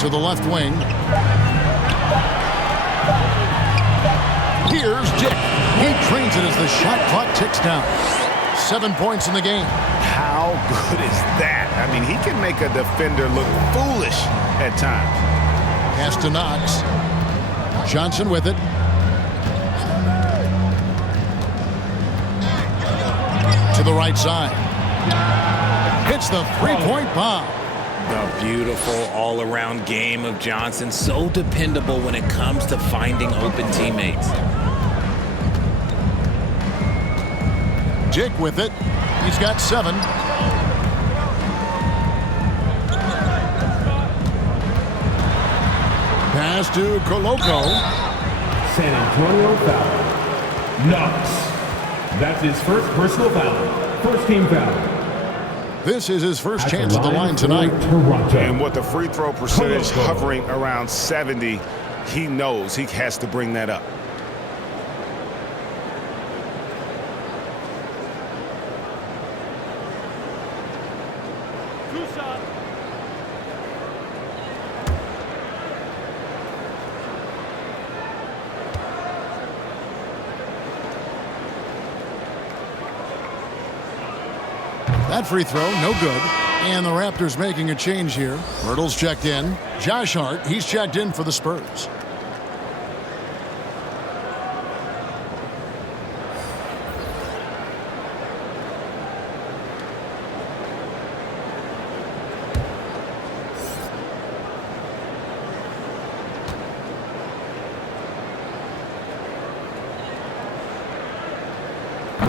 To the left wing. Here's Dick. He trains it as the shot clock ticks down. 7 points in the game. How good is that? I mean, he can make a defender look foolish at times. Pass to Knox. Johnson with it. To the right side. Hits the three-point bomb. The beautiful all-around game of Johnson. So dependable when it comes to finding open teammates. Dick with it. He's got 7. Pass to Coloco. San Antonio foul. Knox. That's his first personal foul. First team foul. This is his first chance at the line tonight. Toronto. And with the free throw percentage hovering around 70, he knows he has to bring that up. That free throw, no good. And the Raptors making a change here. Myrtle's checked in. Josh Hart, he's checked in for the Spurs.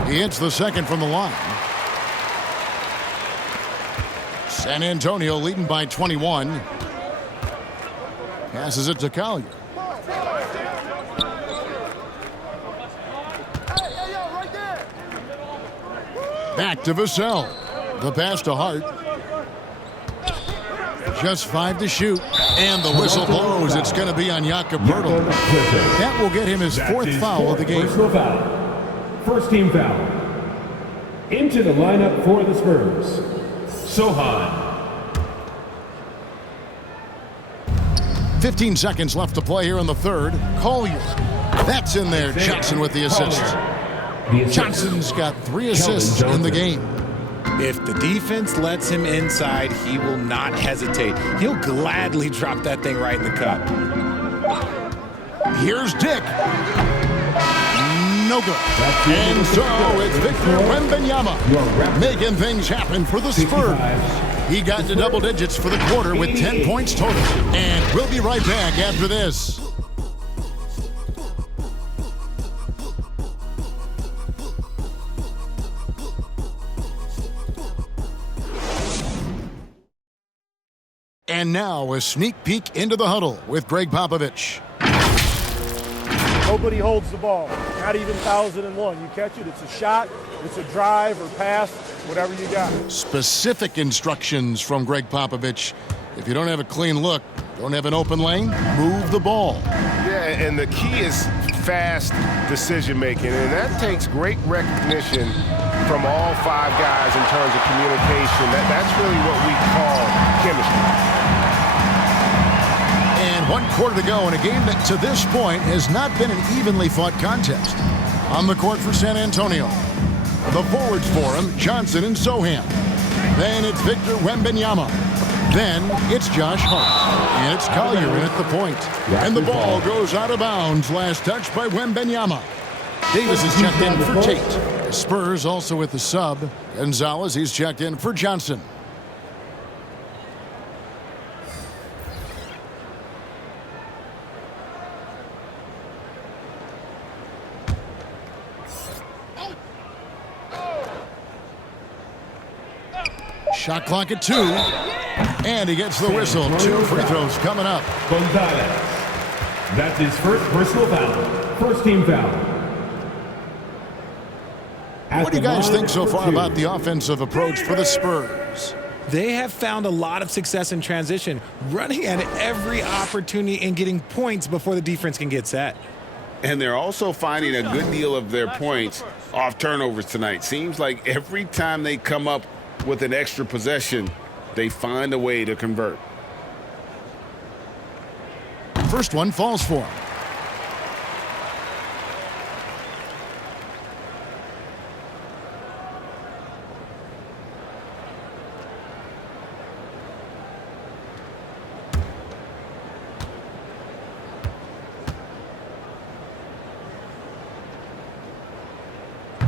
He hits the second from the line. San Antonio leading by 21. Passes it to Collier. Back to Vassell. The pass to Hart. Just 5 to shoot. And the whistle blows. It's going to be on Jakob Poeltl. That will get him his 4th foul of the game. Personal foul. First team foul. Into the lineup for the Spurs, Sohan. 15 seconds left to play here in the third. Collier. That's in there. Johnson with the assist. Johnson's got 3 assists in the game. If the defense lets him inside, he will not hesitate. He'll gladly drop that thing right in the cup. Here's Dick. No good. And so it's Victor Wembanyama making things happen for the Spurs. He got to double digits for the quarter with 10 points total. And we'll be right back after this. And now a sneak peek into the huddle with Greg Popovich. Nobody holds the ball, not even 1001. You catch it, it's a shot, it's a drive or pass, whatever you got. Specific instructions from Greg Popovich. If you don't have a clean look, don't have an open lane, move the ball. Yeah, and the key is fast decision-making, and that takes great recognition from all 5 guys in terms of communication. That's really what we call chemistry. And 1 quarter to go in a game that to this point has not been an evenly fought contest. On the court for San Antonio. The forwards for him, Johnson and Sohan. Then it's Victor Wembanyama. Then it's Josh Hart. And it's Collier in at the point. And the ball goes out of bounds. Last touch by Wembanyama. Davis is checked in for Tate. The Spurs also with the sub. Gonzalez, he's checked in for Johnson. Shot clock at 2. And he gets the whistle. 2 free throws coming up. Gonzalez. That's his first personal foul. First team foul. What do you guys think so far about the offensive approach for the Spurs? They have found a lot of success in transition, running at every opportunity and getting points before the defense can get set. And they're also finding a good deal of their points off turnovers tonight. Seems like every time they come up with an extra possession, they find a way to convert. First one falls for him.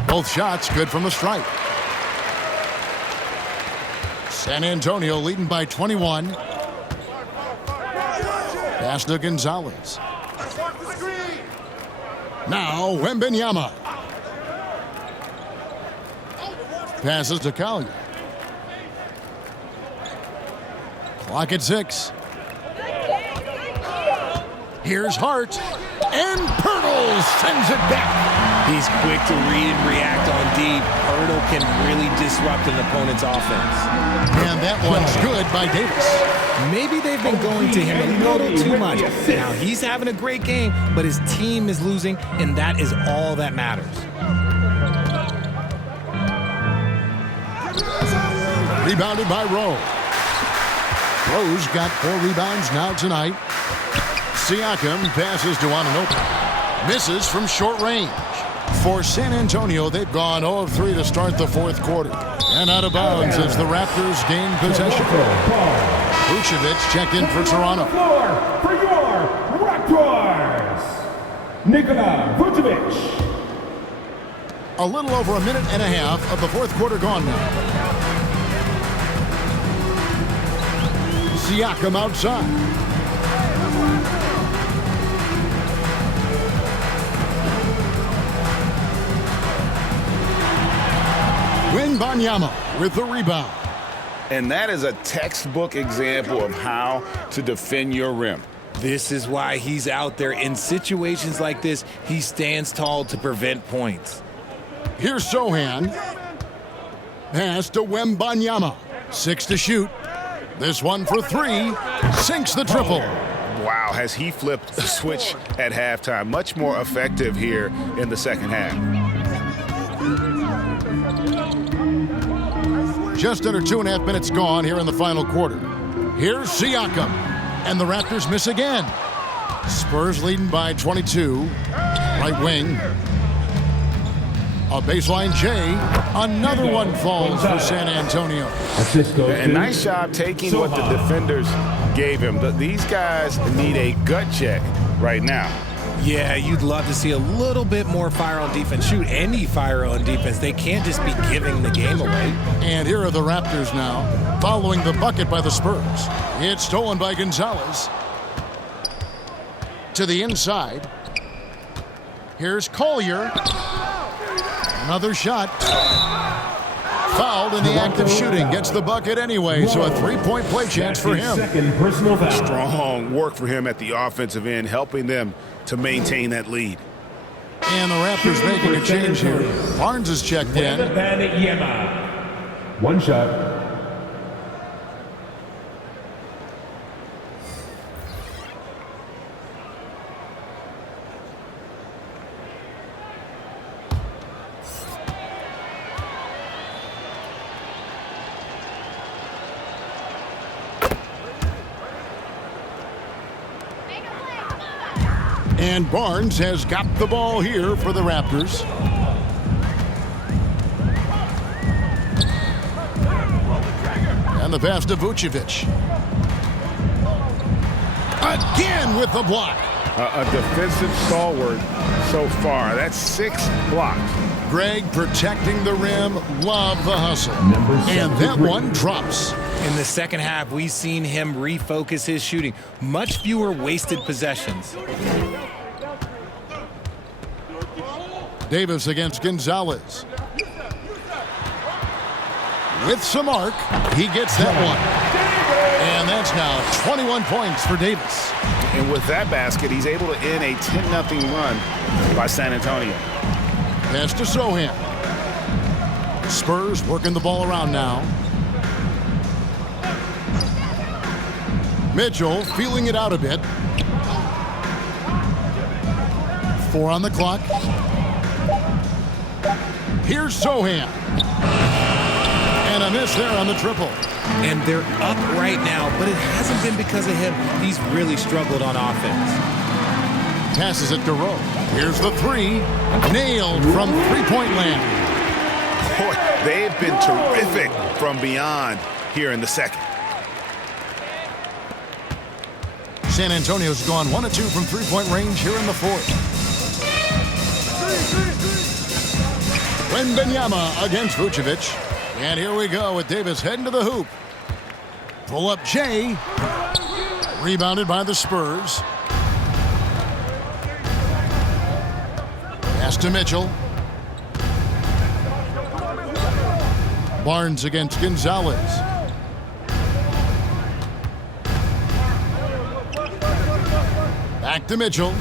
Both shots good from the stripe. San Antonio leading by 21. Pass to Gonzalez. Now Wembanyama. Passes to Collier. Clock at 6. Here's Hart. And Poeltl sends it back. He's quick to read and react on deep. Poeltl can really disrupt an opponent's offense. And that one's good by Davis. Maybe they've been going to him a little too much. Now, he's having a great game, but his team is losing, and that is all that matters. Rebounded by Rowe. Rowe's got 4 rebounds now tonight. Siakam passes to Anunoby. Misses from short range. For San Antonio, they've gone 0 of 3 to start the 4th quarter. And out of bounds as the Raptors gain possession. Vucevic checked in for Toronto. Floor for your Raptors, Nikola Vucevic. A little over a minute and a half of the 4th quarter gone now. Siakam outside. Wembanyama with the rebound. And that is a textbook example of how to defend your rim. This is why he's out there. In situations like this, he stands tall to prevent points. Here's Sohan. Pass to Wembanyama. 6 to shoot. This one for 3. Sinks the triple. Wow, has he flipped the switch at halftime. Much more effective here in the second half. Just under 2.5 minutes gone here in the final quarter. Here's Siakam. And the Raptors miss again. Spurs leading by 22. Right wing. A baseline J. Another one falls for San Antonio. And nice job taking what the defenders gave him. These guys need a gut check right now. Yeah, you'd love to see a little bit more fire on defense. Shoot, any fire on defense. They can't just be giving the game away. And here are the Raptors now, following the bucket by the Spurs. It's stolen by Gonzalez. To the inside. Here's Collier. Another shot. Fouled in the act of shooting. Gets the bucket anyway, so a three-point play chance for him. Strong work for him at the offensive end, helping them to maintain that lead. And the Raptors making a change here. Barnes is checked in. One shot. And Barnes has got the ball here for the Raptors. And the pass to Vucevic. Again with the block. A defensive stalwart so far. That's 6 blocks. Greg protecting the rim. Love the hustle. And that one drops. In the second half, we've seen him refocus his shooting. Much fewer wasted possessions. Davis against Gonzalez. With some arc, he gets that one. And that's now 21 points for Davis. And with that basket, he's able to end a 10-0 run by San Antonio. Pass to Sohan. Spurs working the ball around now. Mitchell feeling it out a bit. 4 on the clock. Here's Sohan. And a miss there on the triple. And they're up right now, but it hasn't been because of him. He's really struggled on offense. Passes it to Rowe. Here's the 3. Nailed from three-point land. Boy, they've been terrific from beyond here in the second. San Antonio's gone 1 of 2 from three-point range here in the fourth. Wembanyama against Vucevic. And here we go with Davis heading to the hoop. Pull up Jay. Rebounded by the Spurs. Pass to Mitchell. Barnes against Gonzalez. Back to Mitchell.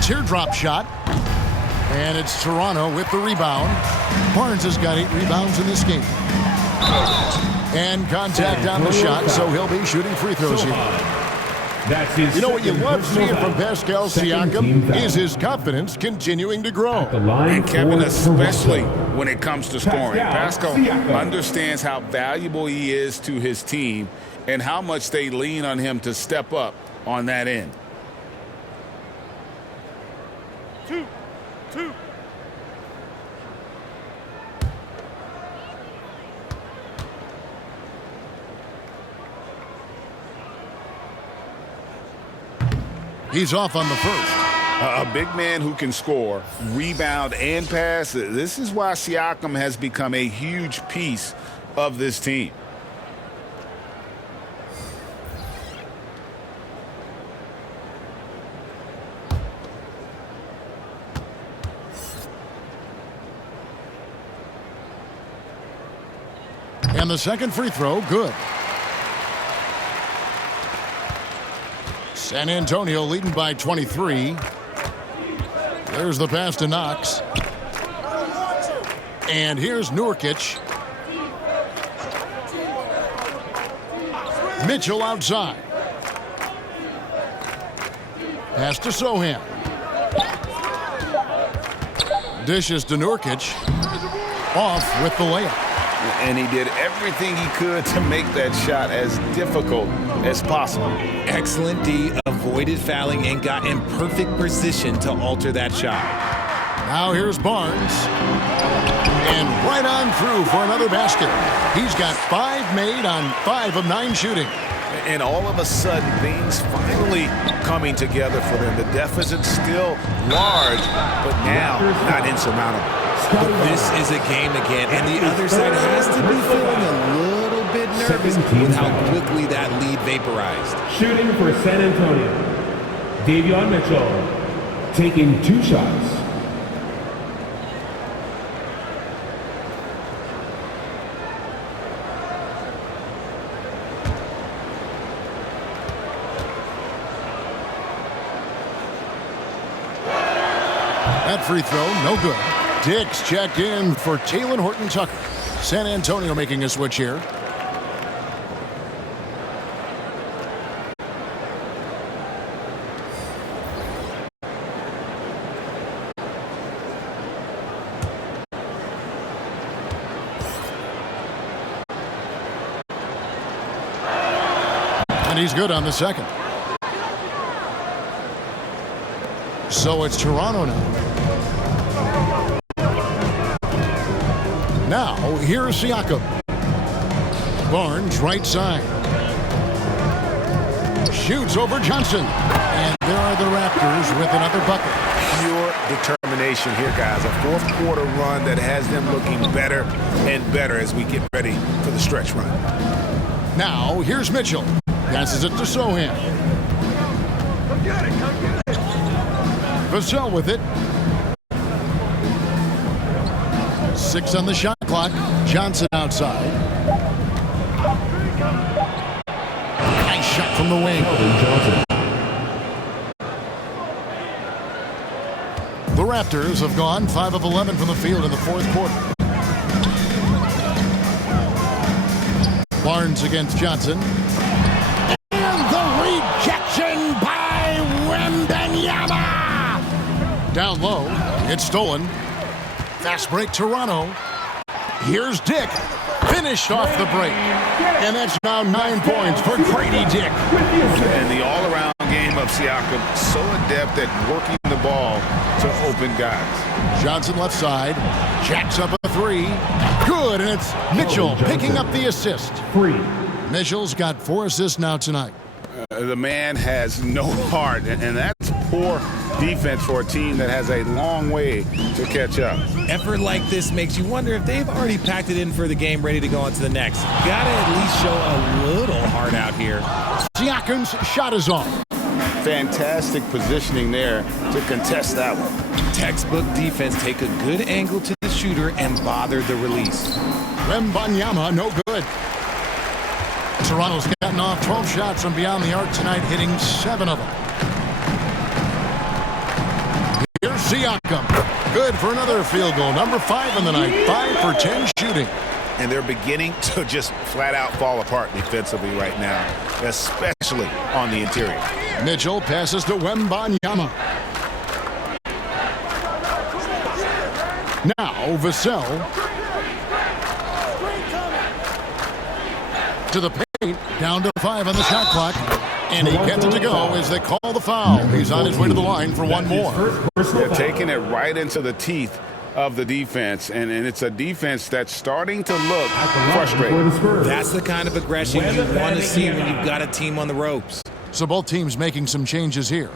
Teardrop shot. And it's Toronto with the rebound. Barnes has got 8 rebounds in this game. And contact on the shot, so he'll be shooting free throws here. You know what you love seeing from Pascal Siakam is his confidence continuing to grow. And Kevin, especially when it comes to scoring. Pascal understands how valuable he is to his team and how much they lean on him to step up on that end. 2. He's off on the first. A big man who can score, rebound, and pass. This is why Siakam has become a huge piece of this team. And the second free throw, good. San Antonio leading by 23. There's the pass to Knox. And here's Nurkic. Mitchell outside. Pass to Sohan. Dishes to Nurkic. Off with the layup. And he did everything he could to make that shot as difficult as possible. Excellent D, avoided fouling and got in perfect position to alter that shot. Now here's Barnes. And right on through for another basket. He's got 5 made on 5 of 9 shooting. And all of a sudden, things finally coming together for them. The deficit's still large, but now not insurmountable. But this is a game again, and the other side has to be feeling a little bit nervous with how quickly that lead vaporized. Shooting for San Antonio, Davion Mitchell, taking 2 shots. That free throw, no good. Dix checked in for Talen Horton-Tucker. San Antonio making a switch here. And he's good on the second. So it's Toronto now. Now, here's Siakam. Barnes, right side. Shoots over Johnson. And there are the Raptors with another bucket. Pure determination here, guys. A fourth quarter run that has them looking better and better as we get ready for the stretch run. Now, here's Mitchell. Passes it to Sohan. Vassell with it. 6 on the shot clock. Johnson outside. Nice shot from the wing. The Raptors have gone 5 of 11 from the field in the fourth quarter. Barnes against Johnson. And the rejection by Wembanyama. Down low. It's stolen. Fast break, Toronto. Here's Dick. Finished off the break. And that's now 9 points for Grady Dick. And the all-around game of Siakam, so adept at working the ball to open guys. Johnson left side. Jacks up a 3. Good, and it's Mitchell picking up the assist. Mitchell's got 4 assists now tonight. The man has no heart, and that's poor defense for a team that has a long way to catch up. Effort like this makes you wonder if they've already packed it in for the game, ready to go on to the next. Gotta at least show a little heart out here. Siakam's shot is off. Fantastic positioning there to contest that one. Textbook defense, take a good angle to the shooter and bother the release. Wembanyama, no good. Toronto's gotten off 12 shots from beyond the arc tonight, hitting 7 of them. Here's Siakam. Good for another field goal. Number 5 in the night. 5 for 10 shooting. And they're beginning to just flat out fall apart defensively right now, especially on the interior. Mitchell passes to Wembanyama. Now Vassell. To the paint, down to 5 on the shot clock, and he gets it to go as they call the foul. He's on his way to the line for one more. They're taking it right into the teeth of the defense, and it's a defense that's starting to look frustrated. That's the kind of aggression you want to see when you've got a team on the ropes. So both teams making some changes here.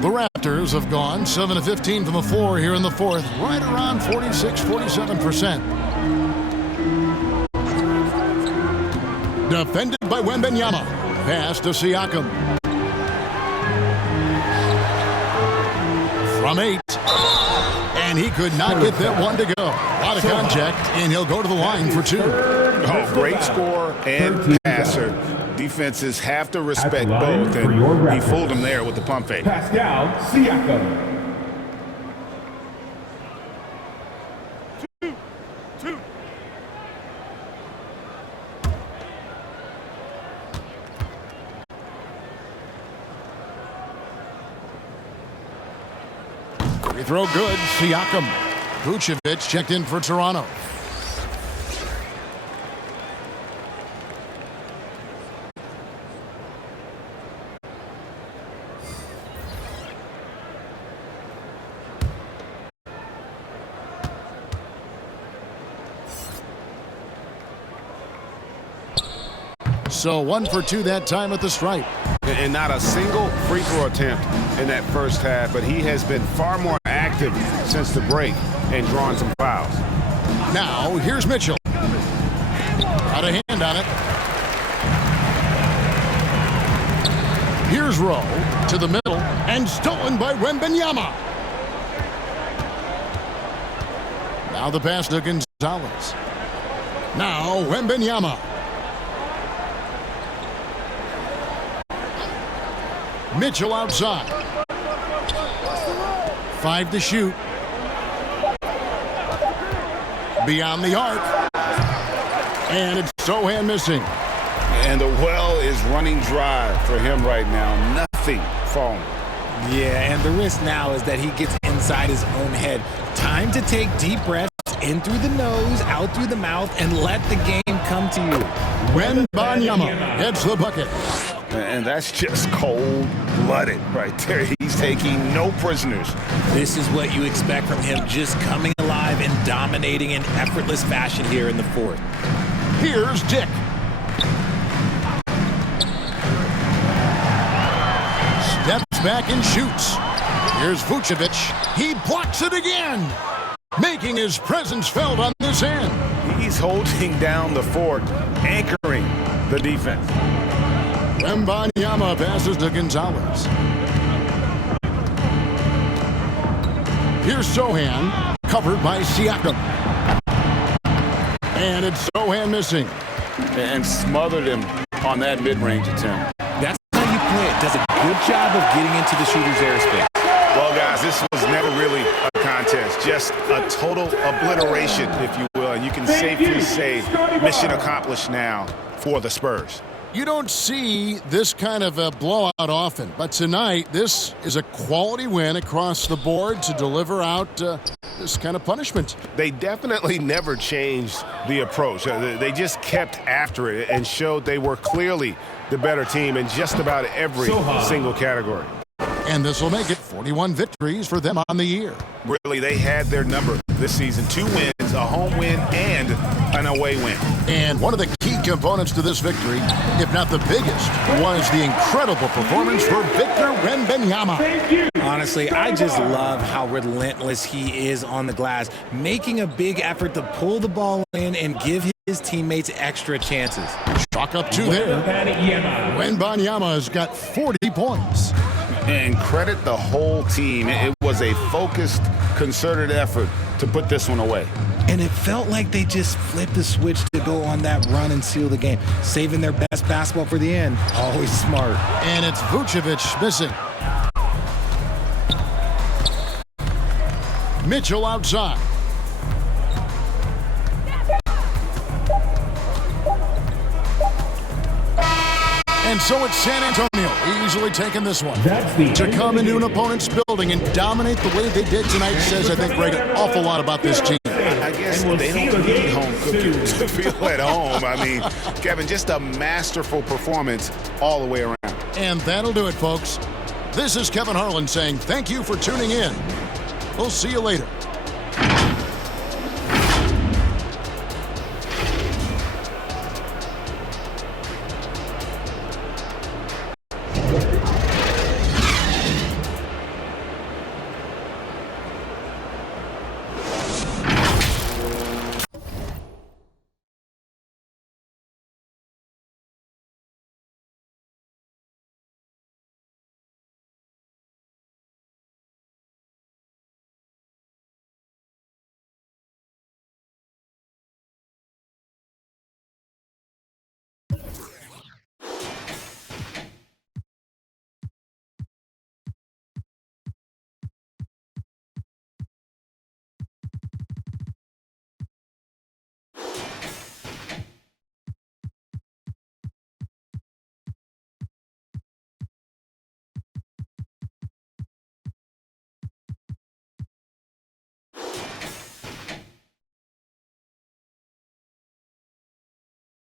The Raptors have gone 7 of 15 from the floor here in the fourth, right around 46-47%. Defended by Wembanyama. Pass to Siakam. From 8. And he could not get that one to go. A lot of contact, and he'll go to the line for 2. Oh, great scorer and passer. Defenses have to respect both, and he fooled them there with the pump fake. Pascal Siakam. Free throw good. Siakam. Vucevic checked in for Toronto. So 1 for 2 that time at the stripe. And not a single free throw attempt in that first half, but he has been far more active since the break and drawing some fouls. Now, here's Mitchell. Got a hand on it. Here's Rowe to the middle and stolen by Wembanyama. Now the pass to Gonzalez. Now Wembanyama. Mitchell outside. 5 to shoot. Beyond the arc. And it's Sohan missing. And the well is running dry for him right now. Nothing falling. Yeah, and the risk now is that he gets inside his own head. Time to take deep breaths in through the nose, out through the mouth, and let the game come to you. Wembanyama gets the bucket. And that's just cold-blooded right there. He's taking no prisoners. This is what you expect from him, just coming alive and dominating in effortless fashion here in the fourth. Here's Dick. Steps back and shoots. Here's Vucevic. He blocks it again, making his presence felt on this end. He's holding down the fort, anchoring the defense. Wembanyama passes to Gonzalez. Here's Sohan, covered by Siakam. And it's Sohan missing. And smothered him on that mid-range attempt. That's how you play it. Does a good job of getting into the shooter's airspace. Well, guys, this was never really a contest. Just a total obliteration, if you will. And you can safely say mission accomplished now for the Spurs. You don't see this kind of a blowout often, but tonight this is a quality win across the board to deliver out this kind of punishment. They definitely never changed the approach. They just kept after it and showed they were clearly the better team in just about every single category. And this will make it 41 victories for them on the year. Really, they had their number this season. 2 wins, a home win, and an away win. And one of the key components to this victory, if not the biggest, was the incredible performance for Victor Wembanyama. Honestly, I just love how relentless he is on the glass, making a big effort to pull the ball in and give his teammates extra chances. Chalk up 2 there. Wembanyama has got 40 points. And credit the whole team. It was a focused, concerted effort to put this one away. And it felt like they just flipped the switch to go on that run and seal the game, saving their best basketball for the end. Always smart. And it's Vucevic missing. Mitchell outside. And so it's San Antonio easily taking this one. To come into an opponent's building and dominate the way they did tonight says, I think, Greg, an awful lot about this team. I guess they don't need home cooking to feel at home. I mean, Kevin, just a masterful performance all the way around. And that'll do it, folks. This is Kevin Harlan saying thank you for tuning in. We'll see you later.